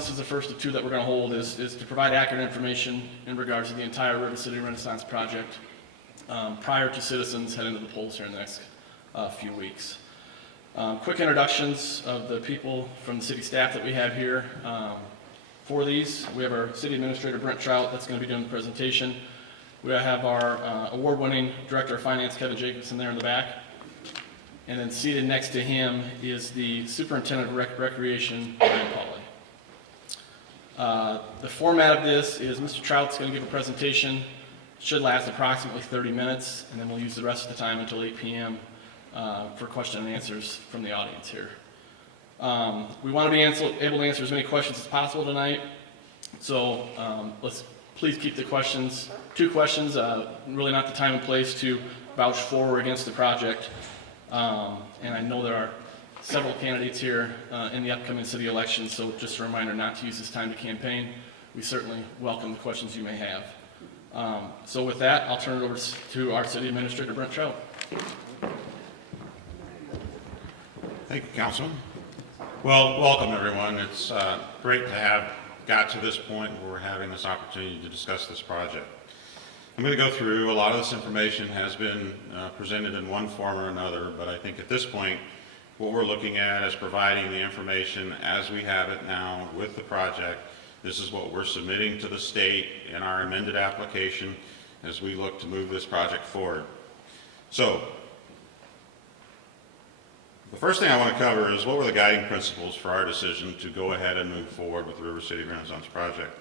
This is the first of two that we're going to hold, is to provide accurate information in regards to the entire River City Renaissance project prior to citizens heading to the polls here in the next few weeks. Quick introductions of the people from the city staff that we have here. For these, we have our city administrator, Brent Trout, that's going to be doing the presentation. We have our award-winning director of finance, Kevin Jacobson, there in the back. And then seated next to him is the superintendent of recreation, Ryan Pauley. The format of this is Mr. Trout's going to give a presentation. It should last approximately 30 minutes, and then we'll use the rest of the time until 8 p.m. For question and answers from the audience here. We want to be able to answer as many questions as possible tonight, so let's please keep the questions, 2 questions, really not the time and place to vouch for or against the project. And I know there are several candidates here in the upcoming city elections, so just a reminder not to use this time to campaign. We certainly welcome the questions you may have. So with that, I'll turn it over to our city administrator, Brent Trout. Thank you, Councilman. Well, welcome everyone. It's great to have got to this point where we're having this opportunity to discuss this project. I'm going to go through a lot of this information has been presented in one form or another, but I think at this point what we're looking at is providing the information as we have it now with the project. This is what we're submitting to the state in our amended application as we look to move this project forward. So the first thing I want to cover is what were the guiding principles for our decision to go ahead and move forward with the River City Renaissance project.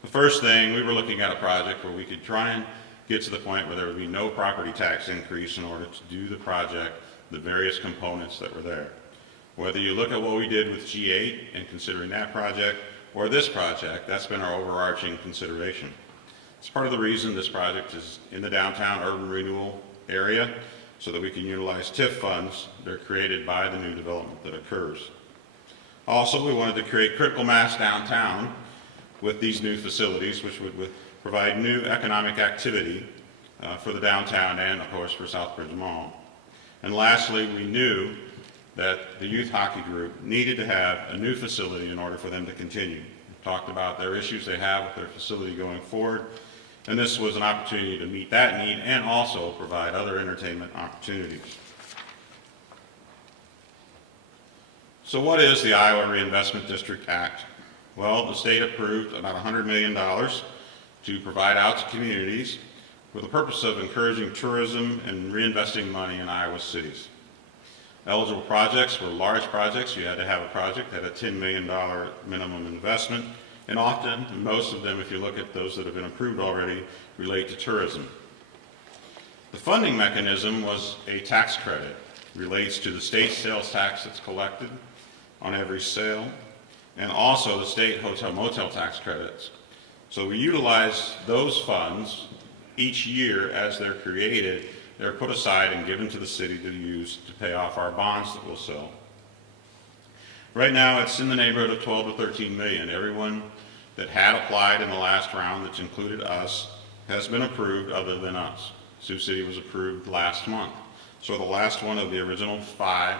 The first thing, we were looking at a project where we could try and get to the point where there would be no property tax increase in order to do the project, the various components that were there. Whether you look at what we did with G8 and considering that project, or this project, that's been our overarching consideration. It's part of the reason this project is in the downtown urban renewal area, so that we can utilize TIF funds that are created by the new development that occurs. Also, we wanted to create critical mass downtown with these new facilities, which would provide new economic activity for the downtown and, of course, for Southbridge Mall. And lastly, we knew that the youth hockey group needed to have a new facility in order for them to continue. We talked about their issues they have with their facility going forward, and this was an opportunity to meet that need and also provide other entertainment opportunities. So what is the Iowa Reinvestment District Act? Well, the state approved about $100 million to provide out to communities for the purpose of encouraging tourism and reinvesting money in Iowa cities. Eligible projects were large projects. You had to have a project that had a $10 million minimum investment, and often, and most of them, if you look at those that have been approved already, relate to tourism. The funding mechanism was a tax credit. It relates to the state sales tax that's collected on every sale, and also the state hotel motel tax credits. So we utilize those funds each year as they're created. They're put aside and given to the city to use to pay off our bonds that we'll sell. Right now it's in the neighborhood of 12 to 13 million. Everyone that had applied in the last round, that's included us, has been approved other than us. Sioux City was approved last month. So the last one of the original 5,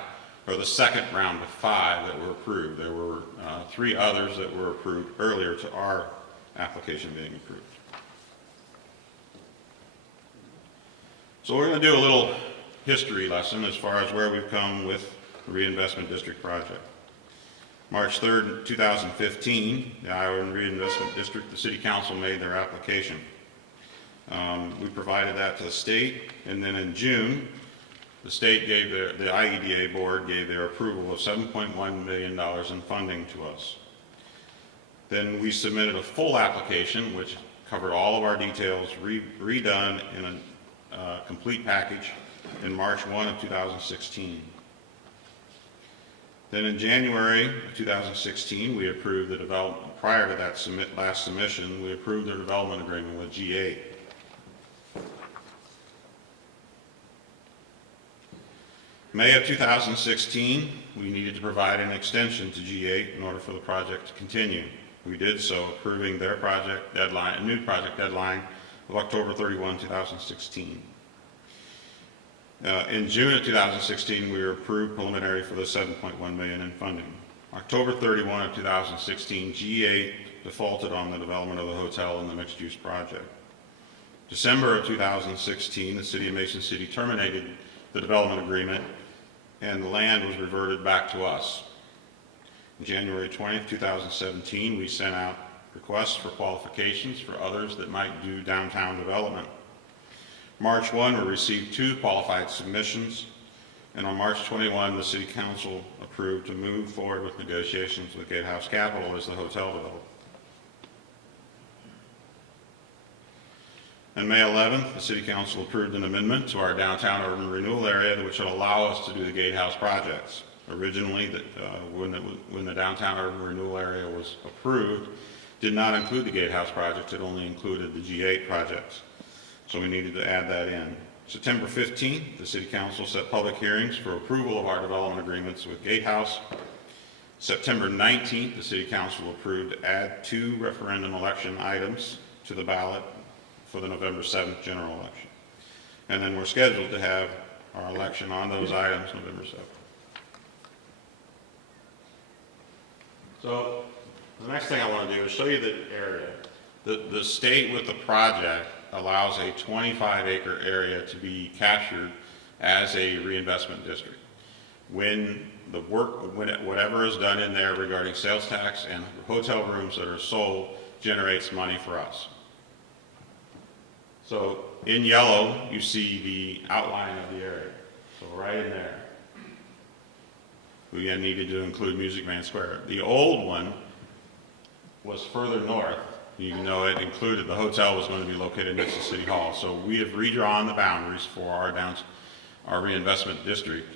or the second round of 5 that were approved. There were 3 others that were approved earlier to our application being approved. So we're going to do a little history lesson as far as where we've come with the Reinvestment District project. March 3rd, 2015, the Iowa Reinvestment District, the City Council made their application. We provided that to the state, and then in June, the state gave the IEDA board gave their approval of $7.1 million in funding to us. Then we submitted a full application, which covered all of our details, redone in a complete package in March 1 of 2016. Then in January of 2016, we approved the development, prior to that last submission, we approved the development agreement with G8. May of 2016, we needed to provide an extension to G8 in order for the project to continue. We did so, approving their project deadline, a new project deadline of October 31, 2016. In June of 2016, we were approved preliminary for the $7.1 million in funding. October 31 of 2016, G8 defaulted on the development of the hotel and the mixed-use project. December of 2016, the City of Mason City terminated the development agreement and the land was reverted back to us. On January 20th, 2017, we sent out requests for qualifications for others that might do downtown development. March 1, we received 2 qualified submissions, and on March 21, the City Council approved to move forward with negotiations with Gatehouse Capital as the hotel developer. On May 11th, the City Council approved an amendment to our downtown urban renewal area which would allow us to do the Gatehouse projects. Originally, when the downtown urban renewal area was approved, did not include the Gatehouse project, it only included the G8 projects. So we needed to add that in. September 15th, the City Council set public hearings for approval of our development agreements with Gatehouse. September 19th, the City Council approved to add 2 referendum election items to the ballot for the November 7th general election. And then we're scheduled to have our election on those items November 7th. So the next thing I want to do is show you the area. The state with the project allows a 25-acre area to be captured as a reinvestment district. When whatever is done in there regarding sales tax and hotel rooms that are sold generates money for us. So in yellow, you see the outline of the area. So right in there. We needed to include Music Man Square. The old one was further north. You know, it included the hotel was going to be located next to City Hall. So we have redrawn the boundaries for our reinvestment district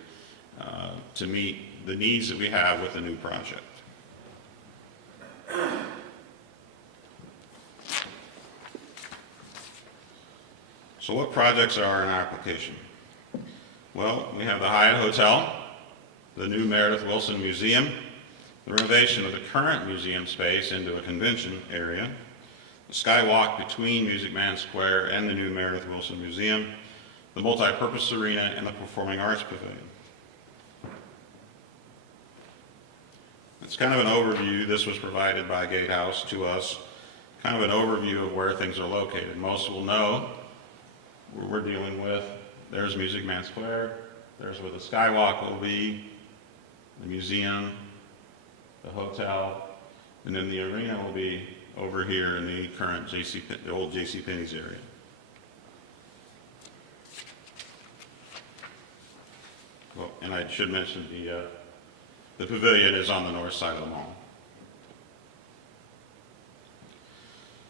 to meet the needs that we have with the new project. So what projects are in our application? Well, we have the Hyatt Hotel, the new Meredith Willson Museum, the renovation of the current museum space into a convention area, the skywalk between Music Man Square and the new Meredith Willson Museum, the multi-purpose arena, and the Performing Arts Pavilion. It's kind of an overview. This was provided by Gatehouse to us, kind of an overview of where things are located. Most will know where we're dealing with. There's Music Man Square, there's where the skywalk will be, the museum, the hotel, and then the arena will be over here in the current the old J.C. Penney's area. Well, and I should mention the pavilion is on the north side of the mall.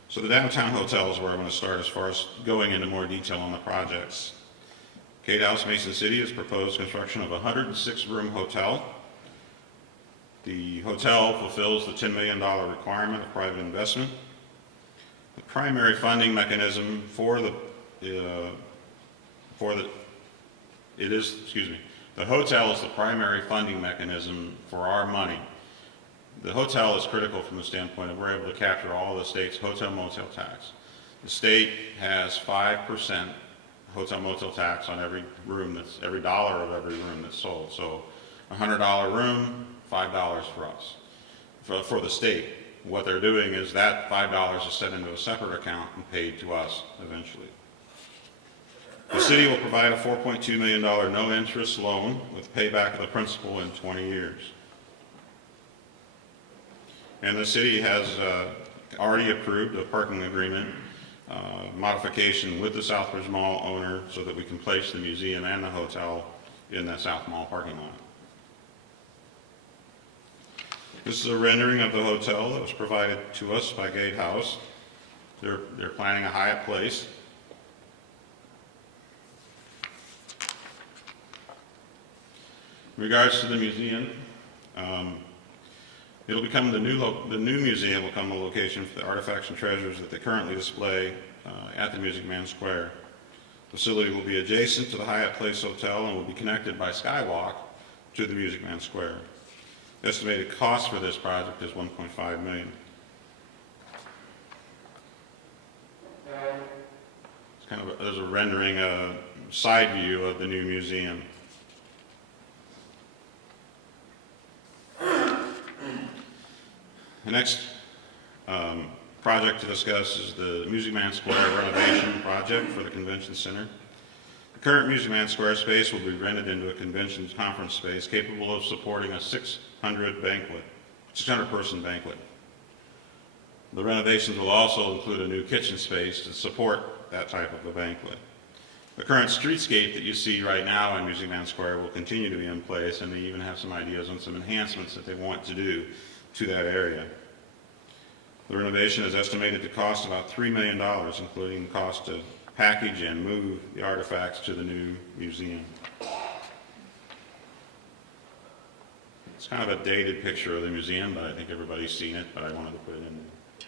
So the downtown hotel is where I'm going to start as far as going into more detail on the projects. Gatehouse Mason City has proposed construction of a 106-room hotel. The hotel fulfills the $10 million requirement of private investment. The primary funding mechanism the hotel is the primary funding mechanism for our money. The hotel is critical from the standpoint of we're able to capture all of the state's hotel motel tax. The state has 5% hotel motel tax on every dollar of every room that's sold. So a $100 room, $5 for us. For the state, what they're doing is that $5 is set into a separate account and paid to us eventually. The city will provide a $4.2 million no-interest loan with payback of the principal in 20 years. And the city has already approved a parking agreement modification with the Southbridge Mall owner so that we can place the museum and the hotel in that South Mall parking lot. This is a rendering of the hotel that was provided to us by Gatehouse. They're planning a Hyatt Place. In regards to the museum, it'll become the new museum will become a location for the artifacts and treasures that they currently display at the Music Man Square. The facility will be adjacent to the Hyatt Place Hotel and will be connected by skywalk to the Music Man Square. The estimated cost for this project is $1.5 million. It's kind of there's a rendering, a side view of the new museum. The next project to discuss is the Music Man Square renovation project for the convention center. The current Music Man Square space will be rented into a convention conference space capable of supporting a 600-person banquet. The renovations will also include a new kitchen space to support that type of a banquet. The current streetscape that you see right now in Music Man Square will continue to be in place, and they even have some ideas on some enhancements that they want to do to that area. The renovation is estimated to cost about $3 million, including the cost to package and move the artifacts to the new museum. It's kind of a dated picture of the museum, but I think everybody's seen it, but I wanted to put it in there.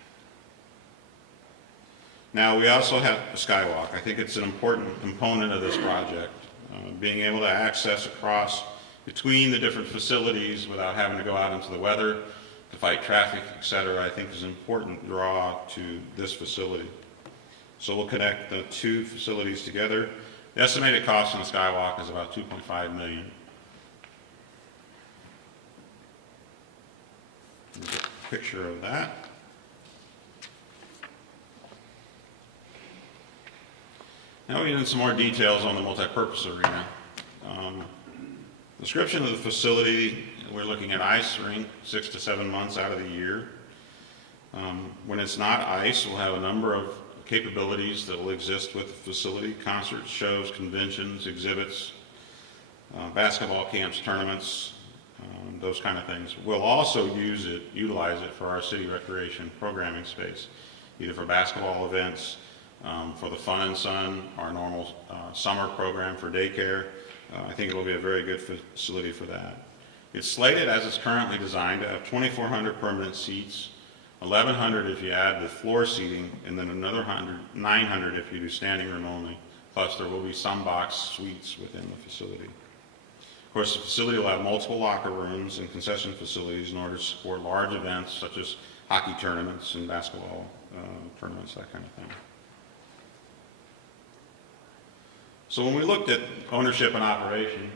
Now, we also have a skywalk. I think it's an important component of this project. Being able to access across between the different facilities without having to go out into the weather to fight traffic, et cetera, I think is an important draw to this facility. So we'll connect the two facilities together. The estimated cost on the skywalk is about $2.5 million. Here's a picture of that. Now we get into some more details on the multipurpose arena. Description of the facility, we're looking at ice rink 6 to 7 months out of the year. When it's not ice, we'll have a number of capabilities that will exist with the facility: concerts, shows, conventions, exhibits, basketball camps, tournaments, those kind of things. We'll also utilize it for our city recreation programming space, either for basketball events, for the Fun and Sun, our normal summer program for daycare. I think it will be a very good facility for that. It's slated, as it's currently designed, to have 2,400 permanent seats, 1,100 if you add the floor seating, and then another 900 if you do standing room only. Plus, there will be some box suites within the facility. Of course, the facility will have multiple locker rooms and concession facilities in order to support large events such as hockey tournaments and basketball tournaments, that kind of thing. So when we looked at ownership and operation,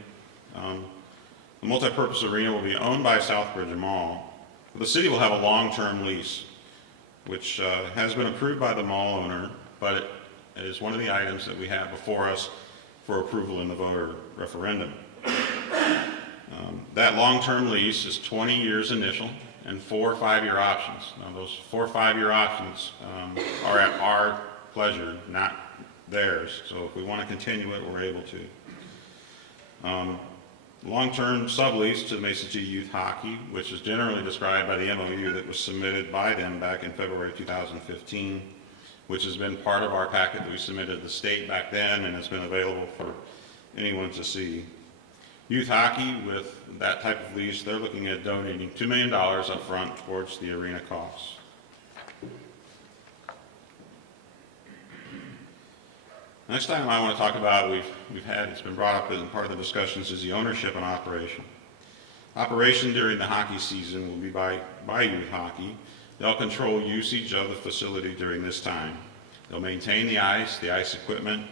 the multipurpose arena will be owned by Southbridge Mall. The city will have a long-term lease, which has been approved by the mall owner, but it is one of the items that we have before us for approval in the voter referendum. That long-term lease is 20 years initial and 4 5-year options. Now, those 4 5-year options are at our pleasure, not theirs. So if we want to continue it, we're able to. Long-term sublease to the Mason City Youth Hockey, which is generally described by the MOU that was submitted by them back in February 2015, which has been part of our packet that we submitted to the state back then and has been available for anyone to see. Youth Hockey, with that type of lease, they're looking at donating $2 million up front towards the arena costs. Next item I want to talk about, it's been brought up as part of the discussions, is the ownership and operation. Operation during the hockey season will be by Youth Hockey. They'll control usage of the facility during this time. They'll maintain the ice equipment,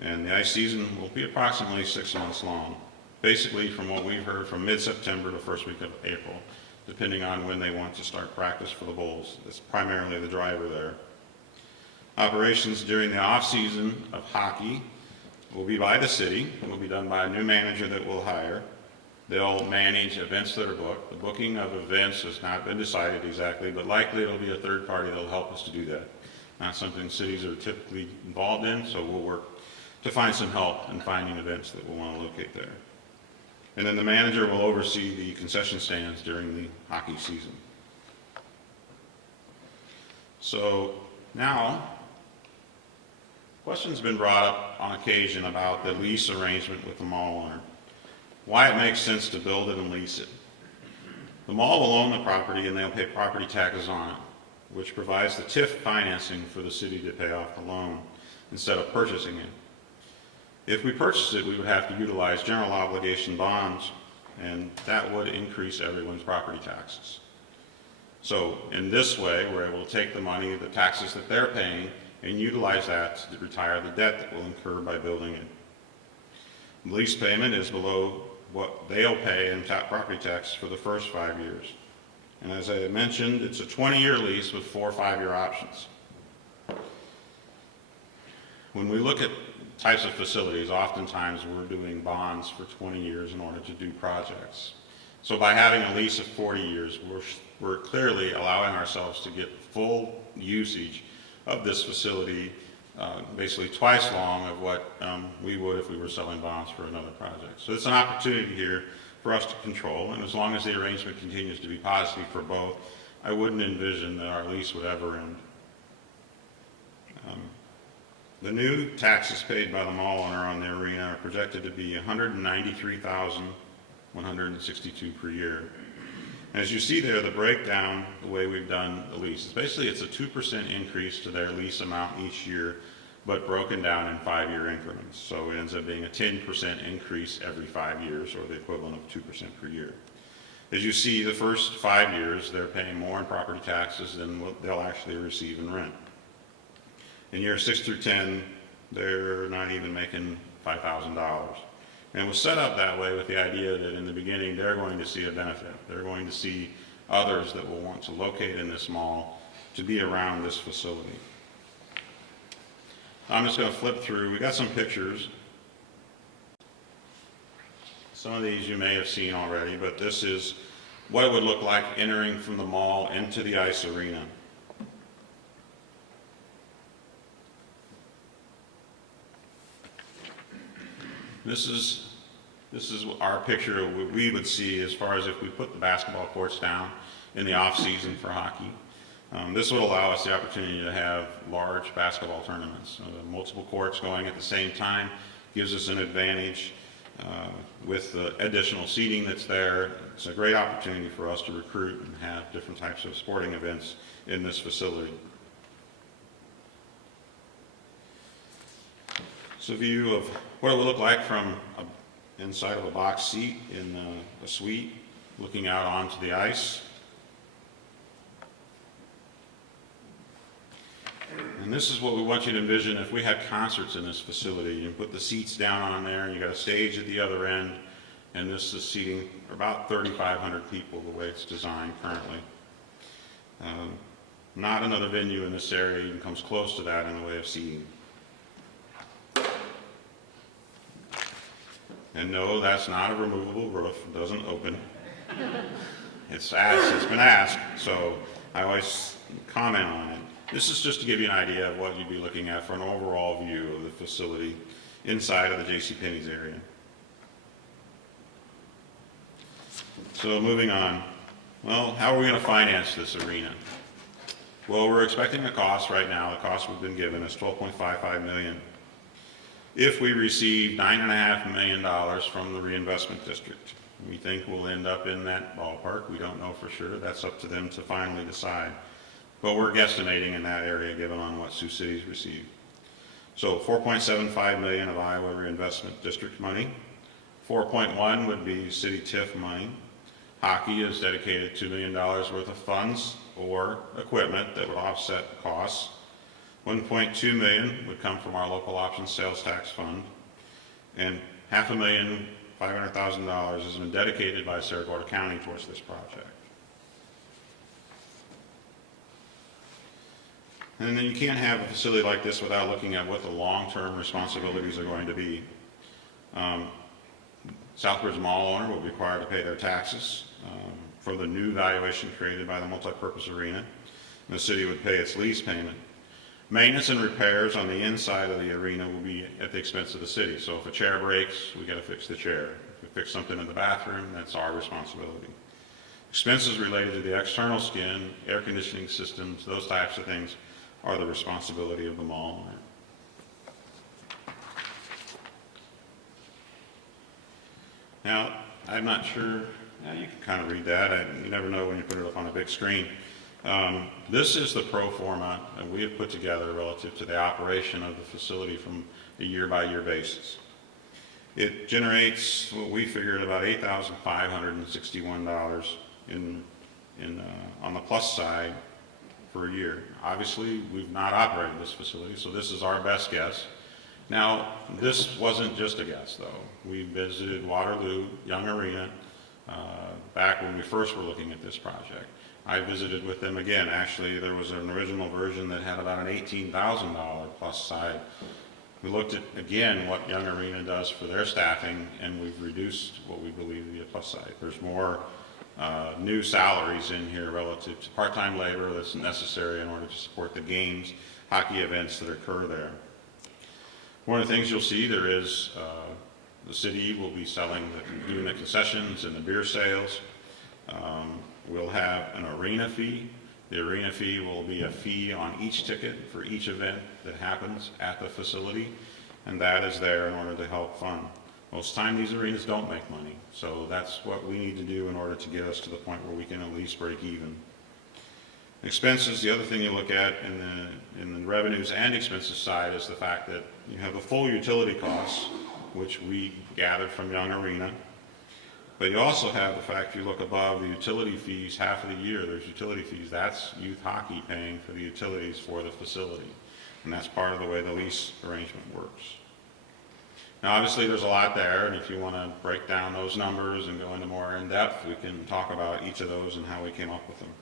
and the ice season will be approximately 6 months long. Basically, from what we've heard, from mid-September to first week of April, depending on when they want to start practice for the Bulls. That's primarily the driver there. Operations during the off-season of hockey will be by the city. It will be done by a new manager that we'll hire. They'll manage events that are booked. The booking of events has not been decided exactly, but likely it'll be a third party that will help us to do that. Not something cities are typically involved in, so we'll work to find some help in finding events that we'll want to locate there. And then the manager will oversee the concession stands during the hockey season. So now, questions have been brought up on occasion about the lease arrangement with the mall owner. Why it makes sense to build it and lease it. The mall will own the property and they'll pay property taxes on it, which provides the TIF financing for the city to pay off the loan instead of purchasing it. If we purchase it, we would have to utilize general obligation bonds, and that would increase everyone's property taxes. So in this way, we're able to take the money, the taxes that they're paying, and utilize that to retire the debt that we'll incur by building it. The lease payment is below what they'll pay in property tax for the first 5 years. And as I mentioned, it's a 20-year lease with 4 5-year options. When we look at types of facilities, oftentimes we're doing bonds for 20 years in order to do projects. So by having a lease of 40 years, we're clearly allowing ourselves to get full usage of this facility, basically twice long of what we would if we were selling bonds for another project. So it's an opportunity here for us to control, and as long as the arrangement continues to be positive for both, I wouldn't envision that our lease would ever end. The new taxes paid by the mall owner on the arena are projected to be $193,162 per year. And as you see there, the breakdown, the way we've done the lease, is basically it's a 2% increase to their lease amount each year, but broken down in 5-year increments. So it ends up being a 10% increase every 5 years, or the equivalent of 2% per year. As you see, the first 5 years, they're paying more in property taxes than what they'll actually receive in rent. In years 6 through 10, they're not even making $5,000. And it was set up that way with the idea that in the beginning, they're going to see a benefit. They're going to see others that will want to locate in this mall to be around this facility. I'm just going to flip through. We got some pictures. Some of these you may have seen already, but this is what it would look like entering from the mall into the ice arena. This is our picture of what we would see as far as if we put the basketball courts down in the off season for hockey. This would allow us the opportunity to have large basketball tournaments. Multiple courts going at the same time gives us an advantage with the additional seating that's there. It's a great opportunity for us to recruit and have different types of sporting events in this facility. It's a view of what it would look like from inside of a box seat in a suite, looking out onto the ice. And this is what we want you to envision if we had concerts in this facility. You put the seats down on there, and you got a stage at the other end, and this is seating for about 3,500 people the way it's designed currently. Not another venue in this area even comes close to that in the way of seating. And no, that's not a removable roof. It doesn't open. It's been asked, so I always comment on it. This is just to give you an idea of what you'd be looking at for an overall view of the facility inside of the JCPenney's area. So moving on. Well, how are we going to finance this arena? Well, we're expecting a cost right now. The cost we've been given is $12.55 million. If we receive $9.5 million from the reinvestment district, we think we'll end up in that ballpark. We don't know for sure. That's up to them to finally decide. But we're guesstimating in that area given on what Sioux City's received. So $4.75 million of Iowa Reinvestment District money. 4.1 would be city TIF money. Hockey is dedicated $2 million worth of funds or equipment that would offset the costs. $1.2 million would come from our local option sales tax fund, and $500,000 has been dedicated by Saragordo County towards this project. And then you can't have a facility like this without looking at what the long-term responsibilities are going to be. Southbridge Mall owner will be required to pay their taxes for the new valuation created by the multipurpose arena. And the city would pay its lease payment. Maintenance and repairs on the inside of the arena will be at the expense of the city. So if a chair breaks, we got to fix the chair. If we fix something in the bathroom, that's our responsibility. Expenses related to the external skin, air conditioning systems, those types of things are the responsibility of the mall owner. Now, I'm not sure, you can kind of read that. You never know when you put it up on a big screen. This is the pro forma that we have put together relative to the operation of the facility from a year-by-year basis. It generates what we figured about $8,561 on the plus side for a year. Obviously, we've not operated this facility, so this is our best guess. Now, this wasn't just a guess, though. We visited Waterloo, Young Arena, back when we first were looking at this project. I visited with them again. Actually, there was an original version that had about an $18,000 plus side. We looked at, again, what Young Arena does for their staffing, and we've reduced what we believe to be a plus side. There's more new salaries in here relative to part-time labor that's necessary in order to support the games, hockey events that occur there. One of the things you'll see there is the city will be doing the concessions and the beer sales. We'll have an arena fee. The arena fee will be a fee on each ticket for each event that happens at the facility, and that is there in order to help fund. Most time these arenas don't make money, so that's what we need to do in order to get us to the point where we can at least break even. Expenses, the other thing you look at in the revenues and expenses side is the fact that you have the full utility costs, which we gathered from Young Arena. But you also have the fact, if you look above the utility fees, half of the year there's utility fees. That's youth hockey paying for the utilities for the facility. And that's part of the way the lease arrangement works. Now obviously there's a lot there, and if you want to break down those numbers and go into more in depth, we can talk about each of those and how we came up with them.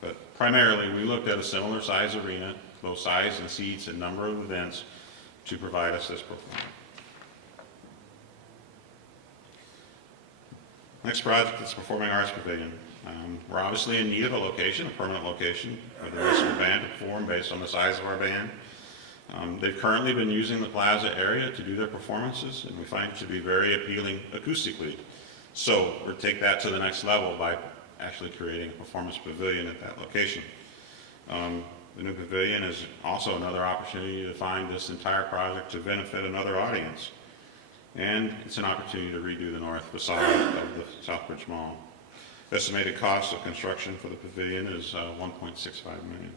But primarily we looked at a similar size arena, both size and seats and number of events, to provide us this performance. Next project is Performing Arts Pavilion. We're obviously in need of a location, a permanent location, for the rest of the band to perform based on the size of our band. They've currently been using the plaza area to do their performances, and we find it to be very appealing acoustically. So we'll take that to the next level by actually creating a performance pavilion at that location. The new pavilion is also another opportunity to find this entire project to benefit another audience. And it's an opportunity to redo the north facade of the Southbridge Mall. Estimated cost of construction for the pavilion is $1.65 million.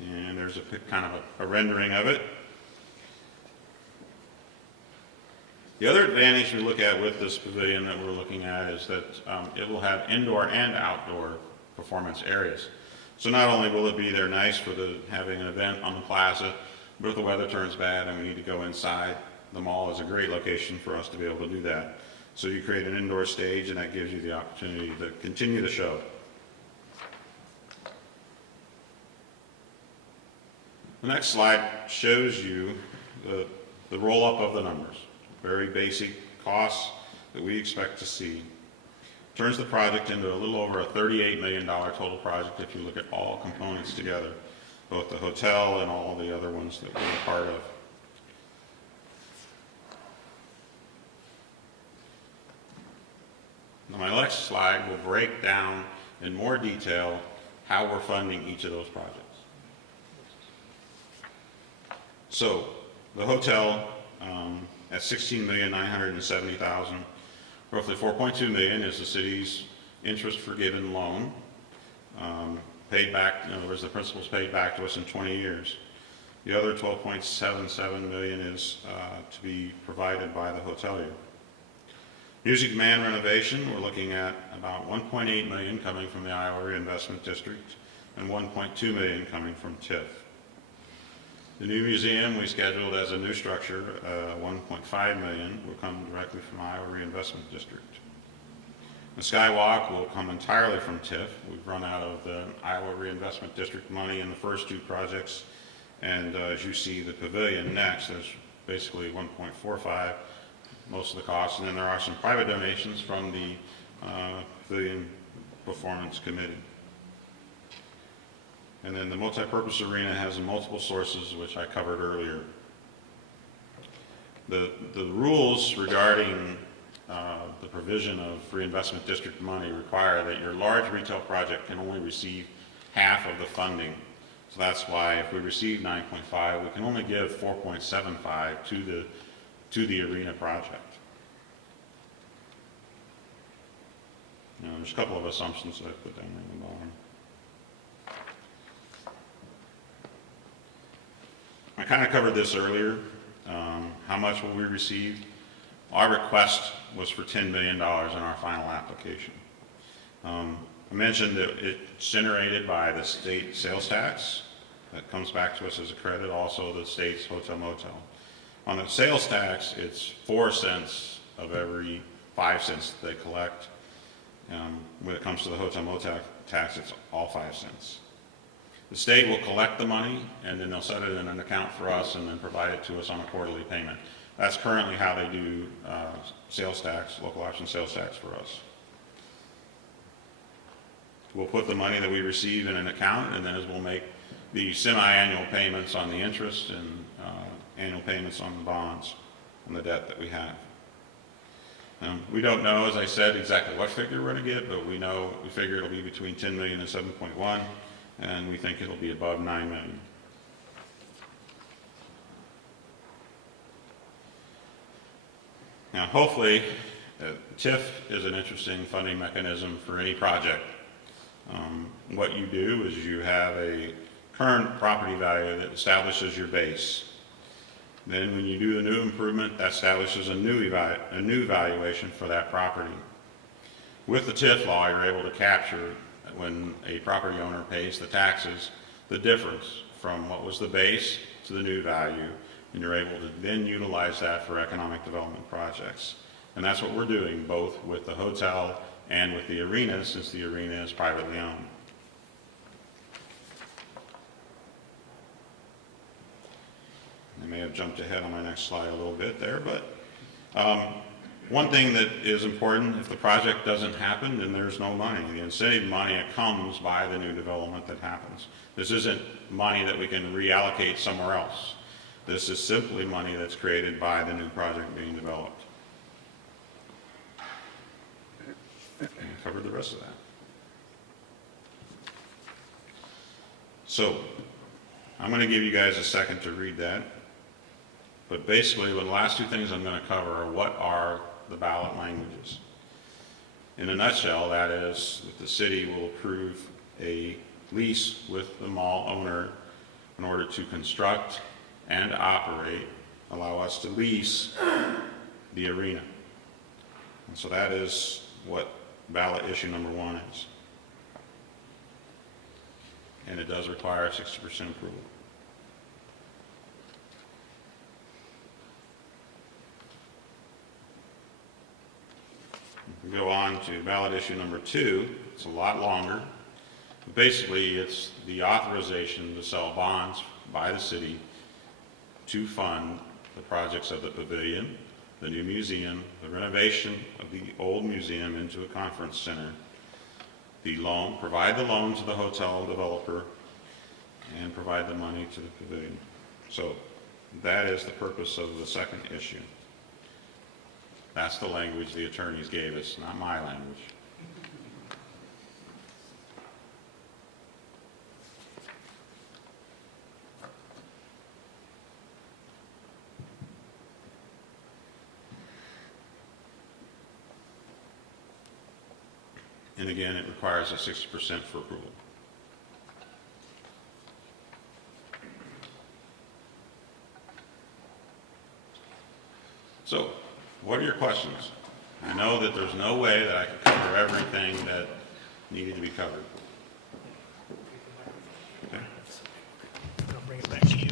And there's kind of a rendering of it. The other advantage we look at with this pavilion that we're looking at is that it will have indoor and outdoor performance areas. So not only will it be there nice for having an event on the plaza, but if the weather turns bad and we need to go inside, the mall is a great location for us to be able to do that. So you create an indoor stage, and that gives you the opportunity to continue the show. The next slide shows you the roll-up of the numbers. Very basic costs that we expect to see. Turns the project into a little over a $38 million total project if you look at all components together, both the hotel and all the other ones that we're a part of. Now my next slide will break down in more detail how we're funding each of those projects. So the hotel at $16,970,000, roughly $4.2 million is the city's interest forgiven loan. Paid back, in other words, the principal's paid back to us in 20 years. The other $12.77 million is to be provided by the hotelier. Music demand renovation, we're looking at about $1.8 million coming from the Iowa Reinvestment District and $1.2 million coming from TIF. The new museum we scheduled as a new structure, $1.5 million, will come directly from Iowa Reinvestment District. The Skywalk will come entirely from TIF. We've run out of the Iowa Reinvestment District money in the first two projects, and as you see the pavilion next, there's basically 1.45, most of the costs, and then there are some private donations from the Pavilion Performance Committee. And then the multi-purpose arena has multiple sources, which I covered earlier. The rules regarding the provision of reinvestment district money require that your large retail project can only receive half of the funding. So that's why if we receive 9.5, we can only give 4.75 to the arena project. Now, there's a couple of assumptions that I put down in the bottom. I kind of covered this earlier. How much will we receive? Our request was for $10 million in our final application. I mentioned that it's generated by the state sales tax. That comes back to us as a credit, also the state's hotel motel. On the sales tax, it's 4 cents of every 5 cents that they collect. When it comes to the hotel motel tax, it's all 5 cents. The state will collect the money, and then they'll set it in an account for us and then provide it to us on a quarterly payment. That's currently how they do sales tax, local option sales tax for us. We'll put the money that we receive in an account, and then as we'll make the semi-annual payments on the interest and annual payments on the bonds and the debt that we have. We don't know, as I said, exactly what figure we're going to get, but we figure it'll be between 10 million and 7.1, and we think it'll be above 9 million. Now, hopefully, TIF is an interesting funding mechanism for any project. What you do is you have a current property value that establishes your base. Then when you do the new improvement, that establishes a new valuation for that property. With the TIF law, you're able to capture, when a property owner pays the taxes, the difference from what was the base to the new value, and you're able to then utilize that for economic development projects. And that's what we're doing, both with the hotel and with the arena, since the arena is privately owned. I may have jumped ahead on my next slide a little bit there, but one thing that is important, if the project doesn't happen, then there's no money. The incentive money, it comes by the new development that happens. This isn't money that we can reallocate somewhere else. This is simply money that's created by the new project being developed. And I covered the rest of that. So, I'm going to give you guys a second to read that. But basically, the last two things I'm going to cover are what are the ballot languages. In a nutshell, that is that the city will approve a lease with the mall owner in order to construct and operate, allow us to lease the arena. And so that is what ballot issue number 1 is. And it does require 60% approval. We go on to ballot issue number 2. It's a lot longer. But basically, it's the authorization to sell bonds by the city to fund the projects of the pavilion, the new museum, the renovation of the old museum into a conference center, the loan, provide the loan to the hotel developer, and provide the money to the pavilion. So that is the purpose of the second issue. That's the language the attorneys gave us, not my language. And again, it requires a 60% for approval. So, what are your questions? I know that there's no way that I could cover everything that needed to be covered. Okay? I'll bring it back to you.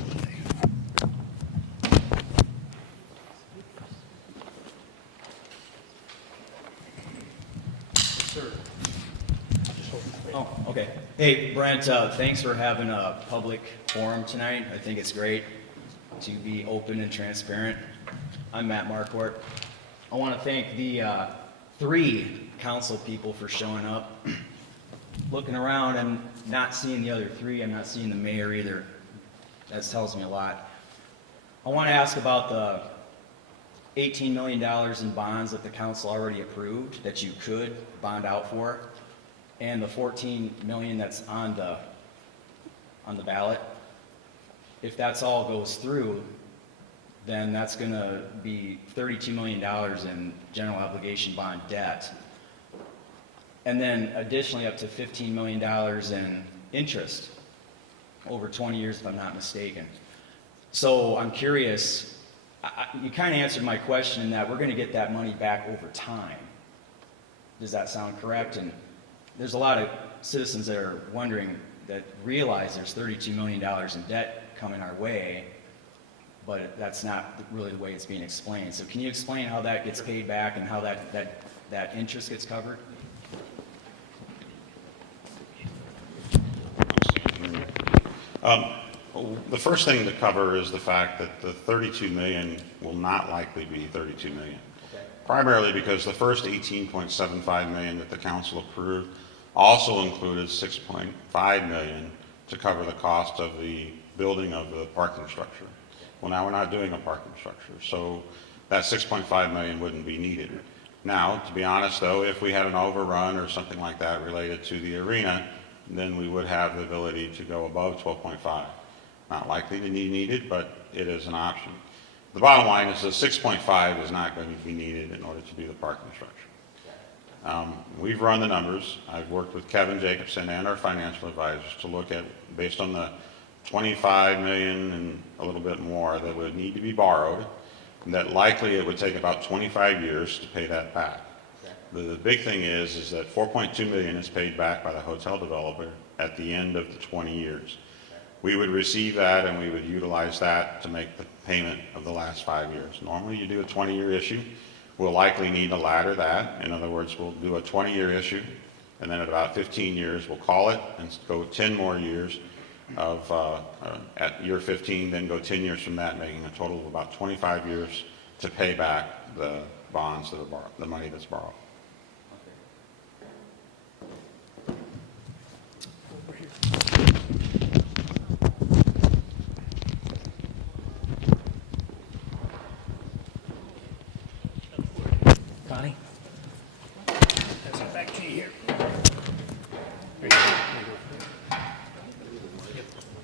Oh, okay. Hey, Brent, thanks for having a public forum tonight. I think it's great to be open and transparent. I'm Matt Marquardt. I want to thank the 3 council people for showing up. Looking around and not seeing the other 3, I'm not seeing the mayor either. That tells me a lot. I want to ask about the $18 million in bonds that the council already approved that you could bond out for, and the $14 million that's on the ballot. If that's all goes through, then that's going to be $32 million in general obligation bond debt. And then additionally up to $15 million in interest over 20 years, if I'm not mistaken. So I'm curious, you kind of answered my question in that we're going to get that money back over time. Does that sound correct? And there's a lot of citizens that are wondering, that realize there's $32 million in debt coming our way, but that's not really the way it's being explained. So can you explain how that gets paid back and how that interest gets covered? The first thing to cover is the fact that the 32 million will not likely be 32 million. Primarily because the first 18.75 million that the council approved also included 6.5 million to cover the cost of the building of the parking structure. Well, now we're not doing a parking structure, so that 6.5 million wouldn't be needed. Now, to be honest though, if we had an overrun or something like that related to the arena, then we would have the ability to go above 12.5. Not likely to be needed, but it is an option. The bottom line is that 6.5 is not going to be needed in order to do the parking structure. We've run the numbers. I've worked with Kevin Jacobson and our financial advisors to look at, based on the 25 million and a little bit more that would need to be borrowed, and that likely it would take about 25 years to pay that back. The big thing is that 4.2 million is paid back by the hotel developer at the end of the 20 years. We would receive that and we would utilize that to make the payment of the last 5 years. Normally you do a 20-year issue. We'll likely need to ladder that. In other words, we'll do a 20-year issue, and then at about 15 years we'll call it and go 10 more years of, at year 15, then go 10 years from that, making a total of about 25 years to pay back the bonds that are borrowed, the money that's borrowed. Connie? Pass it back to you here. There you go.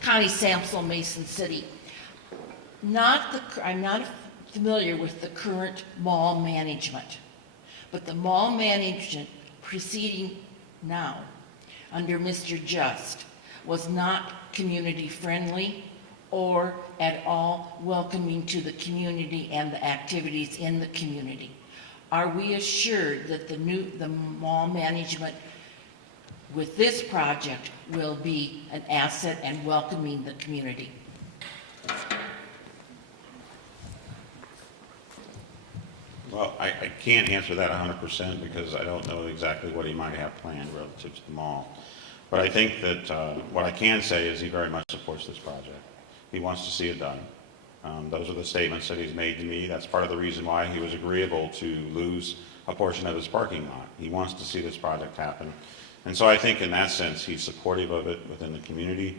Connie Samsel, Mason City. I'm not familiar with the current mall management, but the mall management preceding now, under Mr. Just, was not community-friendly or at all welcoming to the community and the activities in the community. Are we assured that the mall management with this project will be an asset and welcoming the community? Well, I can't answer that 100% because I don't know exactly what he might have planned relative to the mall. But I think that what I can say is he very much supports this project. He wants to see it done. Those are the statements that he's made to me. That's part of the reason why he was agreeable to lose a portion of his parking lot. He wants to see this project happen. And so I think in that sense, he's supportive of it within the community.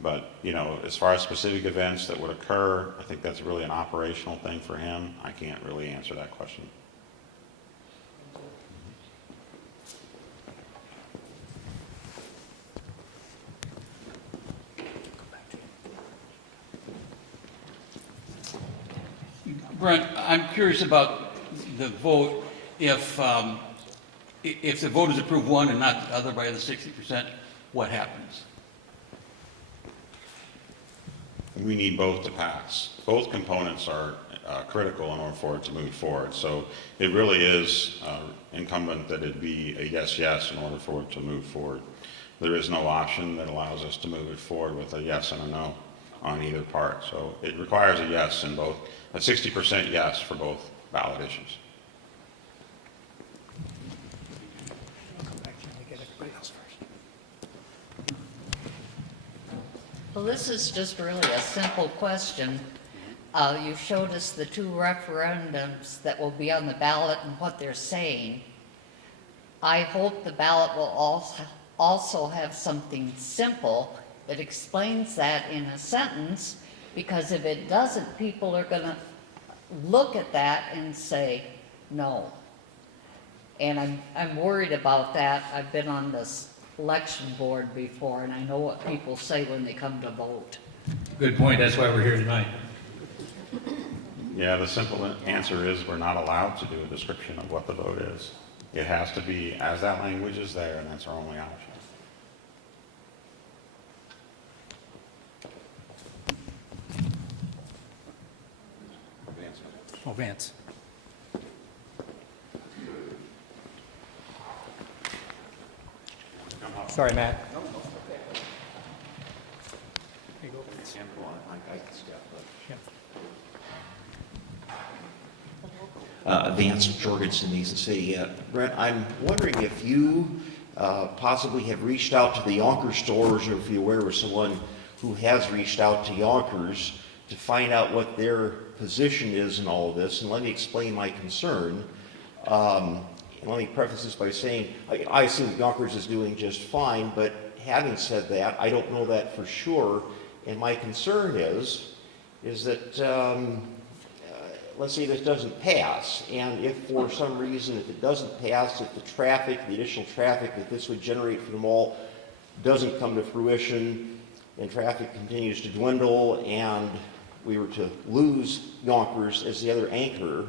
But, you know, as far as specific events that would occur, I think that's really an operational thing for him. I can't really answer that question. Brent, I'm curious about the vote. If the vote is approved one and not the other by the 60%, what happens? We need both to pass. Both components are critical in order for it to move forward. So it really is incumbent that it be a yes in order for it to move forward. There is no option that allows us to move it forward with a yes and a no on either part. So it requires a yes in both, a 60% yes for both ballot issues. I'll come back to you and get everybody else first. Well, this is just really a simple question. You showed us the two referendums that will be on the ballot and what they're saying. I hope the ballot will also have something simple that explains that in a sentence, because if it doesn't, people are going to look at that and say no. And I'm worried about that. I've been on this election board before, and I know what people say when they come to vote. Good point, that's why we're here tonight. Yeah, the simple answer is we're not allowed to do a description of what the vote is. It has to be as that language is there, and that's our only option. Oh, Vance. Sorry, Matt. Here you go, Vance. Vance Jorgensen, Mason City. Brent, I'm wondering if you possibly have reached out to the Yonker stores, or if you're aware of someone who has reached out to Yonkers to find out what their position is in all of this, and let me explain my concern. And let me preface this by saying, I assume Yonkers is doing just fine, but having said that, I don't know that for sure, and my concern is that, let's say this doesn't pass, and if for some reason, if it doesn't pass, if the traffic, the additional traffic that this would generate for the mall doesn't come to fruition, and traffic continues to dwindle, and we were to lose Yonkers as the other anchor,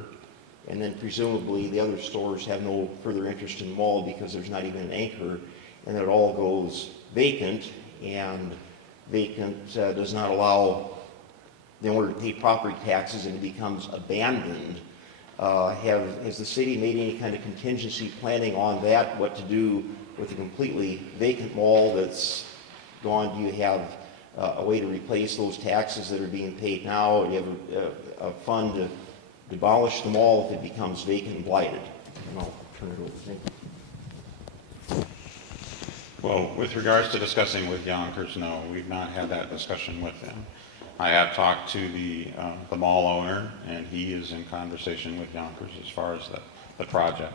and then presumably the other stores have no further interest in the mall because there's not even an anchor, and then it all goes vacant, and vacant does not allow the owner to pay property taxes and it becomes abandoned. Has the city made any kind of contingency planning on that, what to do with a completely vacant mall that's gone? Do you have a way to replace those taxes that are being paid now? Do you have a fund to demolish the mall if it becomes vacant and blighted? And I'll turn it over. Thank you. Well, with regards to discussing with Yonkers, no, we've not had that discussion with them. I have talked to the mall owner, and he is in conversation with Yonkers as far as the project.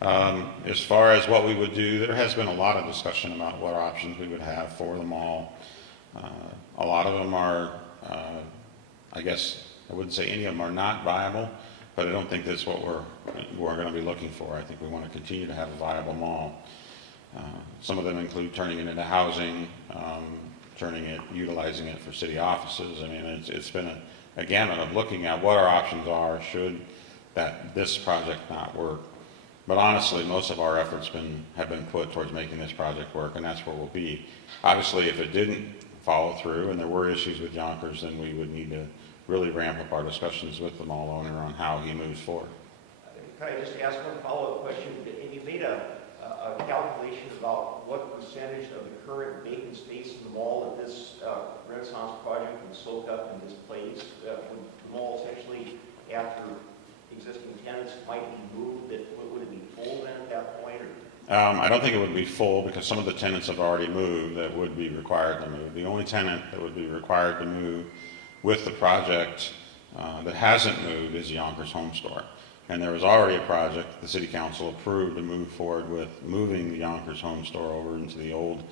As far as what we would do, there has been a lot of discussion about what options we would have for the mall. A lot of them are, I guess, I wouldn't say any of them are not viable, but I don't think that's what we're going to be looking for. I think we want to continue to have a viable mall. Some of them include turning it into housing, utilizing it for city offices. I mean, it's been a gamut of looking at what our options are should this project not work. But honestly, most of our efforts have been put towards making this project work, and that's where we'll be. Obviously, if it didn't follow through and there were issues with Yonkers, then we would need to really ramp up our discussions with the mall owner on how he moves forward. Can I just ask one follow-up question? Have you made a calculation about what percentage of the current vacant space in the mall that this Renaissance project would soak up and displace? Would the mall essentially, after existing tenants might be moved, would it be full then at that point? Or? I don't think it would be full because some of the tenants have already moved that would be required to move. The only tenant that would be required to move with the project that hasn't moved is Yonkers Home Store. And there was already a project the city council approved to move forward with moving the Yonkers Home Store over into the old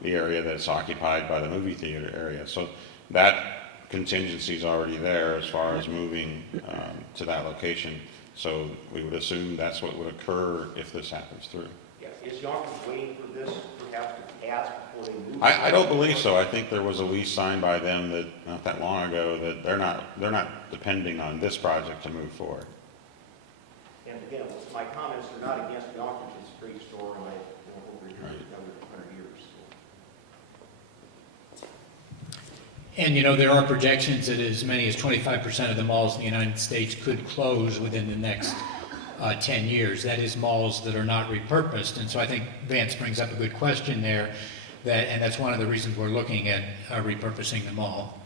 the area that's occupied by the movie theater area. So that contingency is already there as far as moving to that location. So we would assume that's what would occur if this happens through. Yeah. Is Yonkers waiting for this perhaps to pass before they move? I don't believe so. I think there was a lease signed by them that not that long ago that they're not depending on this project to move forward. And again, my comments are not against Yonkers. It's a great store, and I hope we're here another 100 years. And you know, there are projections that as many as 25% of the malls in the United States could close within the next 10 years. That is malls that are not repurposed. And so I think Vance brings up a good question there, and that's one of the reasons we're looking at repurposing the mall.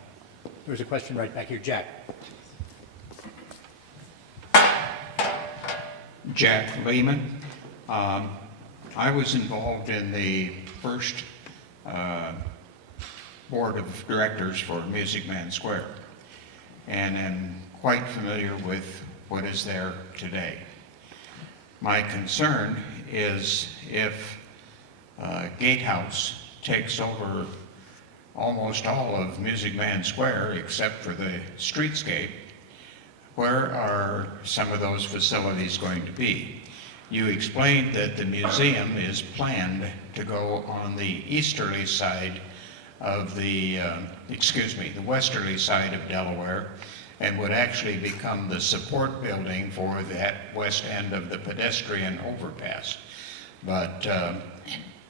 There's a question right back here. Jack. Jack Lehman. I was involved in the first board of directors for Music Man Square and am quite familiar with what is there today. My concern is if Gatehouse takes over almost all of Music Man Square except for the streetscape, where are some of those facilities going to be? You explained that the museum is planned to go on the easterly side of the westerly side of Delaware, and would actually become the support building for that west end of the pedestrian overpass. But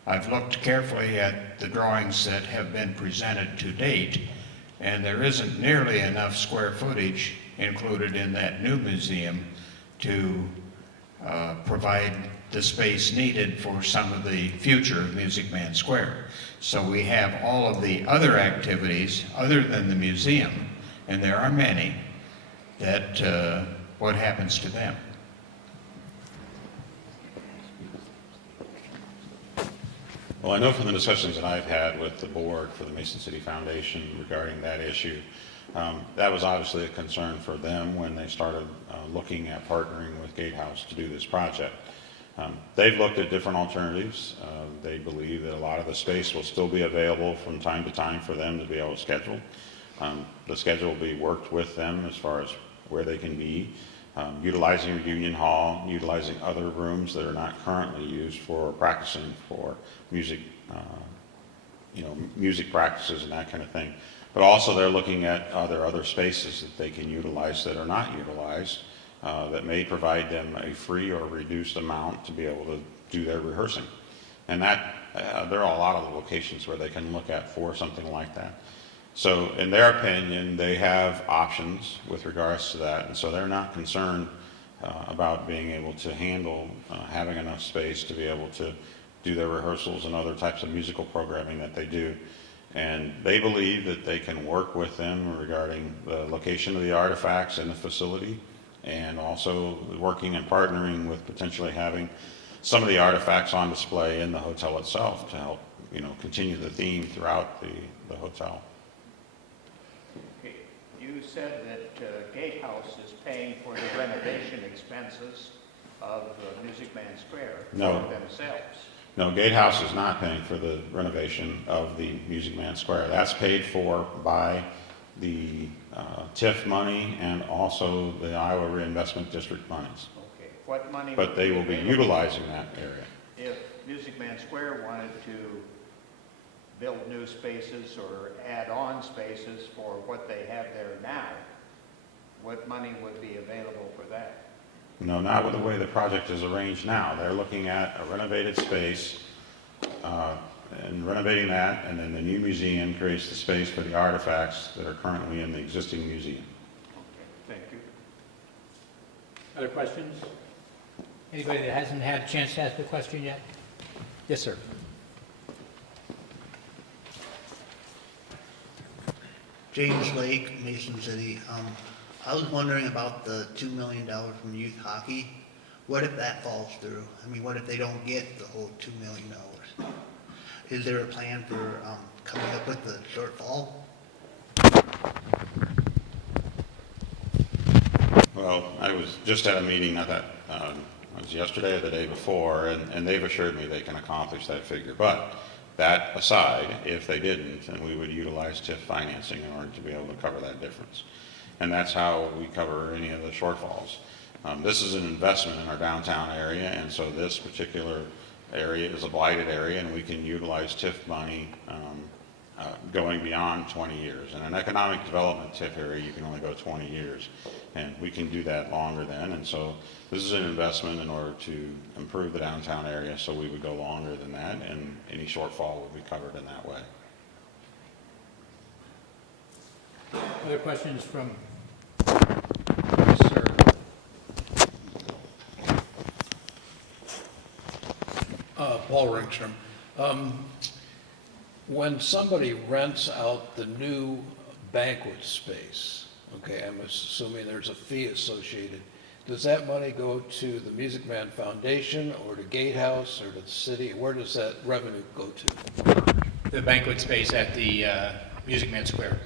I've looked carefully at the drawings that have been presented to date, and there isn't nearly enough square footage included in that new museum to provide the space needed for some of the future of Music Man Square. So we have all of the other activities other than the museum, and there are many, that what happens to them? Well, I know from the discussions that I've had with the board for the Mason City Foundation regarding that issue, that was obviously a concern for them when they started looking at partnering with Gatehouse to do this project. They've looked at different alternatives. They believe that a lot of the space will still be available from time to time for them to be able to schedule. The schedule will be worked with them as far as where they can be, utilizing Union Hall, utilizing other rooms that are not currently used for practicing for music, music practices and that kind of thing. But also they're looking at other spaces that they can utilize that are not utilized, that may provide them a free or reduced amount to be able to do their rehearsing. And that, there are a lot of locations where they can look at for something like that. So in their opinion, they have options with regards to that, and so they're not concerned about being able to handle having enough space to be able to do their rehearsals and other types of musical programming that they do. And they believe that they can work with them regarding the location of the artifacts in the facility, and also working and partnering with potentially having some of the artifacts on display in the hotel itself to help, continue the theme throughout the hotel. Okay. You said that Gatehouse is paying for the renovation expenses of Music Man Square No. for themselves. No, Gatehouse is not paying for the renovation of the Music Man Square. That's paid for by the TIF money and also the Iowa Reinvestment District monies. Okay. What money? But would they will be available utilizing that area. If Music Man Square wanted to build new spaces or add on spaces for what they have there now, what money would be available for that? No, not with the way the project is arranged now. They're looking at a renovated space and renovating that, and then the new museum creates the space for the artifacts that are currently in the existing museum. Okay, thank you. Other questions? Anybody that hasn't had a chance to ask a question yet? Yes, sir. James Lake, Mason City. I was wondering about the $2 million from youth hockey. What if that falls through? I mean, what if they don't get the whole $2 million? Is there a plan for coming up with the shortfall? Well, I was just at a meeting, not that, it was yesterday or the day before, and they've assured me they can accomplish that figure. But that aside, if they didn't, then we would utilize TIF financing in order to be able to cover that difference. And that's how we cover any of the shortfalls. This is an investment in our downtown area, and so this particular area is a blighted area, and we can utilize TIF money going beyond 20 years. In an economic development TIF area, you can only go 20 years, and we can do that longer than. And so this is an investment in order to improve the downtown area, so we would go longer than that, and any shortfall will be covered in that way. Other questions from? Yes, sir. Paul Ringstrom. When somebody rents out the new banquet space, okay, I'm assuming there's a fee associated. Does that money go to the Music Man Foundation or to Gatehouse or to the city? Where does that revenue go to? The banquet space at the Music Man Square.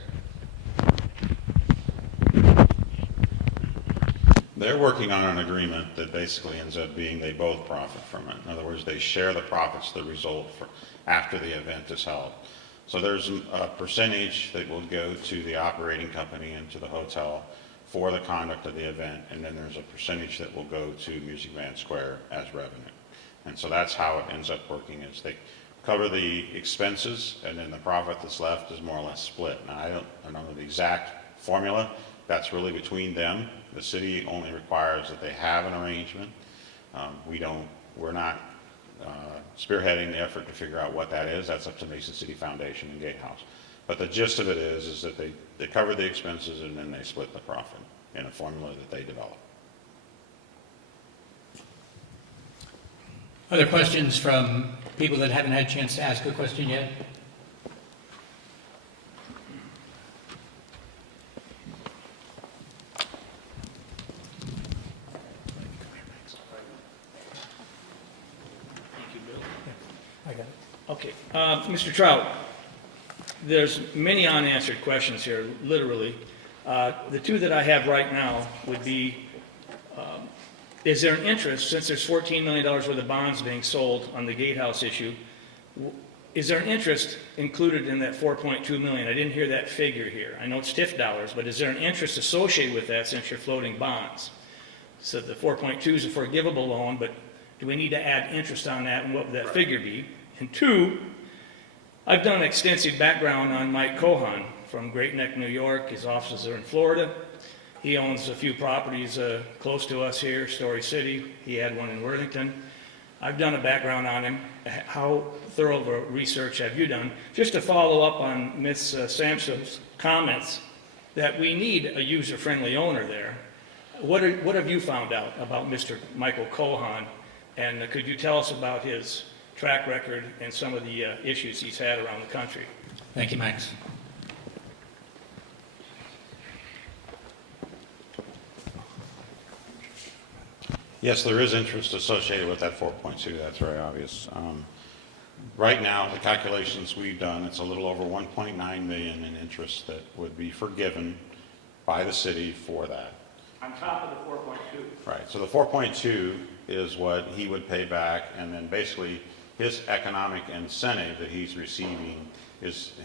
They're working on an agreement that basically ends up being they both profit from it. In other words, they share the profits that result after the event is held. So there's a percentage that will go to the operating company and to the hotel for the conduct of the event, and then there's a percentage that will go to Music Man Square as revenue. And so that's how it ends up working, is they cover the expenses, and then the profit that's left is more or less split. Now, I don't know the exact formula. That's really between them. The city only requires that they have an arrangement. We're not spearheading the effort to figure out what that is. That's up to Mason City Foundation and Gatehouse. But the gist of it is that they cover the expenses and then they split the profit in a formula that they develop. Other questions from people that haven't had a chance to ask a question yet? I got it. Okay, Mr. Trout, there's many unanswered questions here, literally. The two that I have right now would be, is there an interest, since there's $14 million worth of bonds being sold on the gatehouse issue, is there an interest included in that 4.2 million? I didn't hear that figure here. I know it's TIF dollars, but is there an interest associated with that since you're floating bonds? So the 4.2 is a forgivable loan, but do we need to add interest on that, and what would that figure be? And two, I've done extensive background on Mike Cohan from Great Neck, New York. His offices are in Florida. He owns a few properties close to us here, Story City. He had one in Worthington. I've done a background on him. How thorough of a research have you done? Just to follow up on Ms. Sampson's comments that we need a user-friendly owner there. What have you found out about Mr. Michael Cohan? And could you tell us about his track record and some of the issues he's had around the country? Thank you, Max. Yes, there is interest associated with that 4.2, that's very obvious. Right now, the calculations we've done, it's a little over 1.9 million in interest that would be forgiven by the city for that. On top of the 4.2. Right, so the 4.2 is what he would pay back, and then basically his economic incentive that he's receiving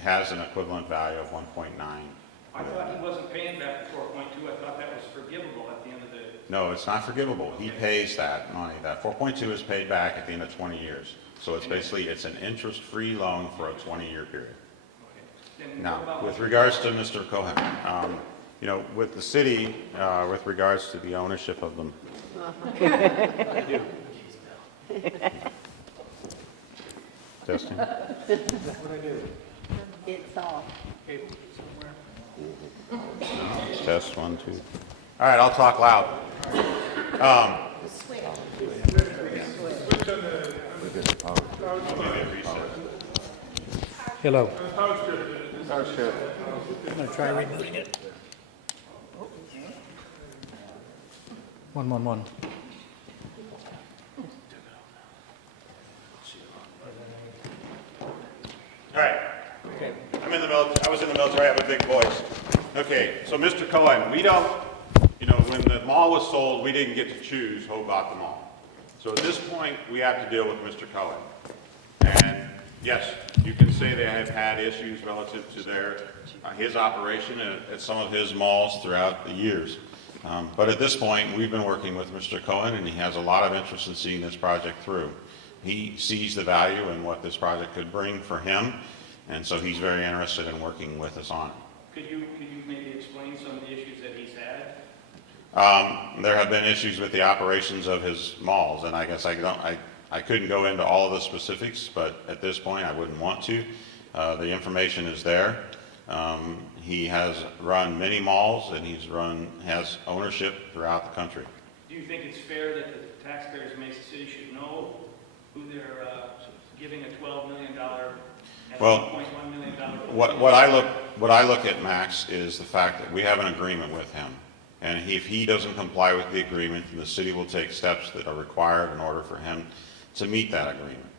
has an equivalent value of 1.9. I thought he wasn't paying back the 4.2. I thought that was forgivable at the end of the... No, it's not forgivable. He pays that money. That 4.2 is paid back at the end of 20 years. So it's basically, it's an interest-free loan for a 20-year period. Okay. Now, with regards to Mr. Cohen, you know, with the city, with regards to the ownership of them. Testing. It's off. Test, 1, 2. All right, I'll talk loud. Hello. Oh, sure. I'm going to try rebooting it. 111. All right. Okay. I'm in the military. I was in the military. I have a big voice. Okay. So, Mr. Cohen, we don't, you know, when the mall was sold, we didn't get to choose who bought the mall. So at this point, we have to deal with Mr. Cohen. And yes, you can say they have had issues relative to his operation at some of his malls throughout the years. But at this point, we've been working with Mr. Cohen, and he has a lot of interest in seeing this project through. He sees the value in what this project could bring for him, and so he's very interested in working with us on it. Could you maybe explain some of the issues that he's had? There have been issues with the operations of his malls, and I guess I couldn't go into all of the specifics, but at this point I wouldn't want to. The information is there. He has run many malls, and has ownership throughout the country. Do you think it's fair that the taxpayers of Mason City should know who they're giving a $12 million and Well, $1.1 million? What I look at, Max, is the fact that we have an agreement with him. And if he doesn't comply with the agreement, then the city will take steps that are required in order for him to meet that agreement.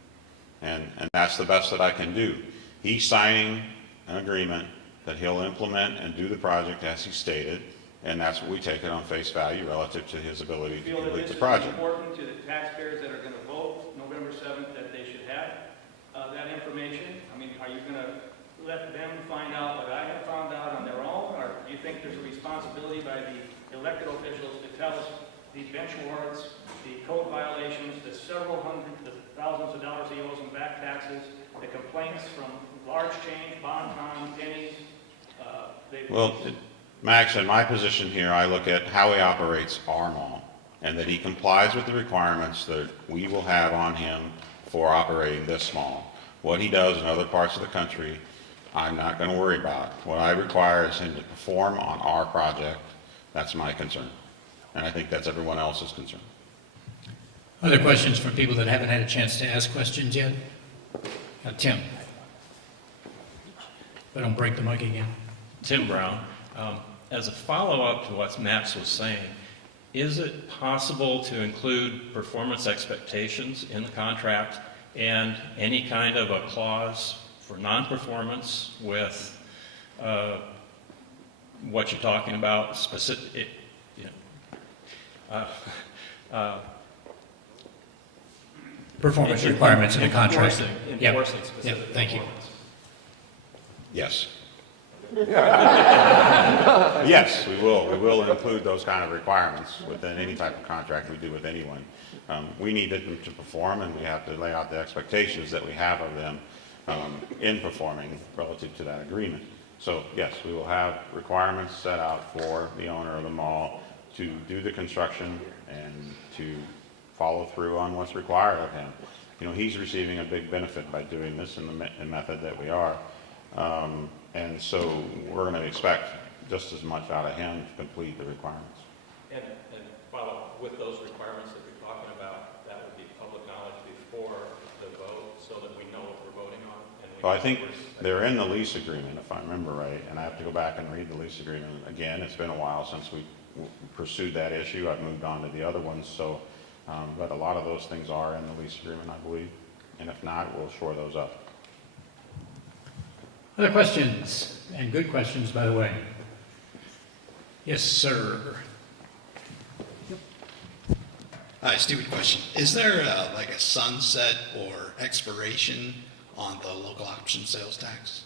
And that's the best that I can do. He's signing an agreement that he'll implement and do the project as he stated, and that's what we take it on face value relative to his ability to complete the project. Feel that this is important to the taxpayers that are going to vote November 7th that they should have that information? I mean, are you going to let them find out what I have found out on their own, or do you think there's a responsibility by the elected officials to tell us the bench warrants, the code violations, the several hundred, the thousands of dollars he owes in back taxes, the complaints from large change, Bon-Ton, pennies? Well, Max, in my position here, I look at how he operates our mall, and that he complies with the requirements that we will have on him for operating this mall. What he does in other parts of the country, I'm not going to worry about. What I require is him to perform on our project. That's my concern. And I think that's everyone else's concern. Other questions from people that haven't had a chance to ask questions yet? Tim. But don't break the mic again. Tim Brown. As a follow-up to what Max was saying, is it possible to include performance expectations in the contract and any kind of a clause for non-performance with what you're talking about, specific, Performance requirements in the contract. Enforcing Yep. specific Yep, thank you. performance. Yes. Yes, we will. We will include those kind of requirements within any type of contract we do with anyone. We need them to perform, and we have to lay out the expectations that we have of them in performing relative to that agreement. So yes, we will have requirements set out for the owner of the mall to do the construction and to follow through on what's required of him. You know, he's receiving a big benefit by doing this in the method that we are. And so we're going to expect just as much out of him to complete the requirements. And follow with those requirements that you're talking about, that would be public knowledge before the vote so that we know what we're voting on. And we Well, I think they're in the lease agreement, if I remember right, and I have to go back and read the lease agreement again. It's been a while since we pursued that issue. I've moved on to the other ones, so, but a lot of those things are in the lease agreement, I believe. And if not, we'll shore those up. Other questions? And good questions, by the way. Yes, sir. Hi, stupid question. Is there like a sunset or expiration on the local option sales tax?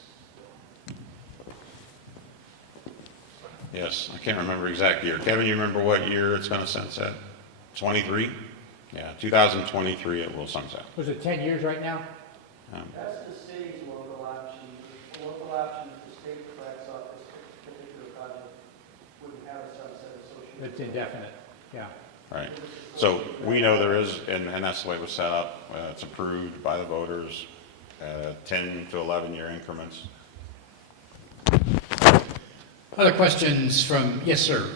Yes, I can't remember exact year. Kevin, you remember what year it's going to sunset? 23? Yeah, 2023 it will sunset. Was it 10 years right now? That's the city's local option. The local option that the state collects off this particular project wouldn't have a sunset associated. It's indefinite, yeah. Right. So we know there is, and that's the way it was set up. It's approved by the voters, 10 to 11 year increments. Other questions from, yes, sir.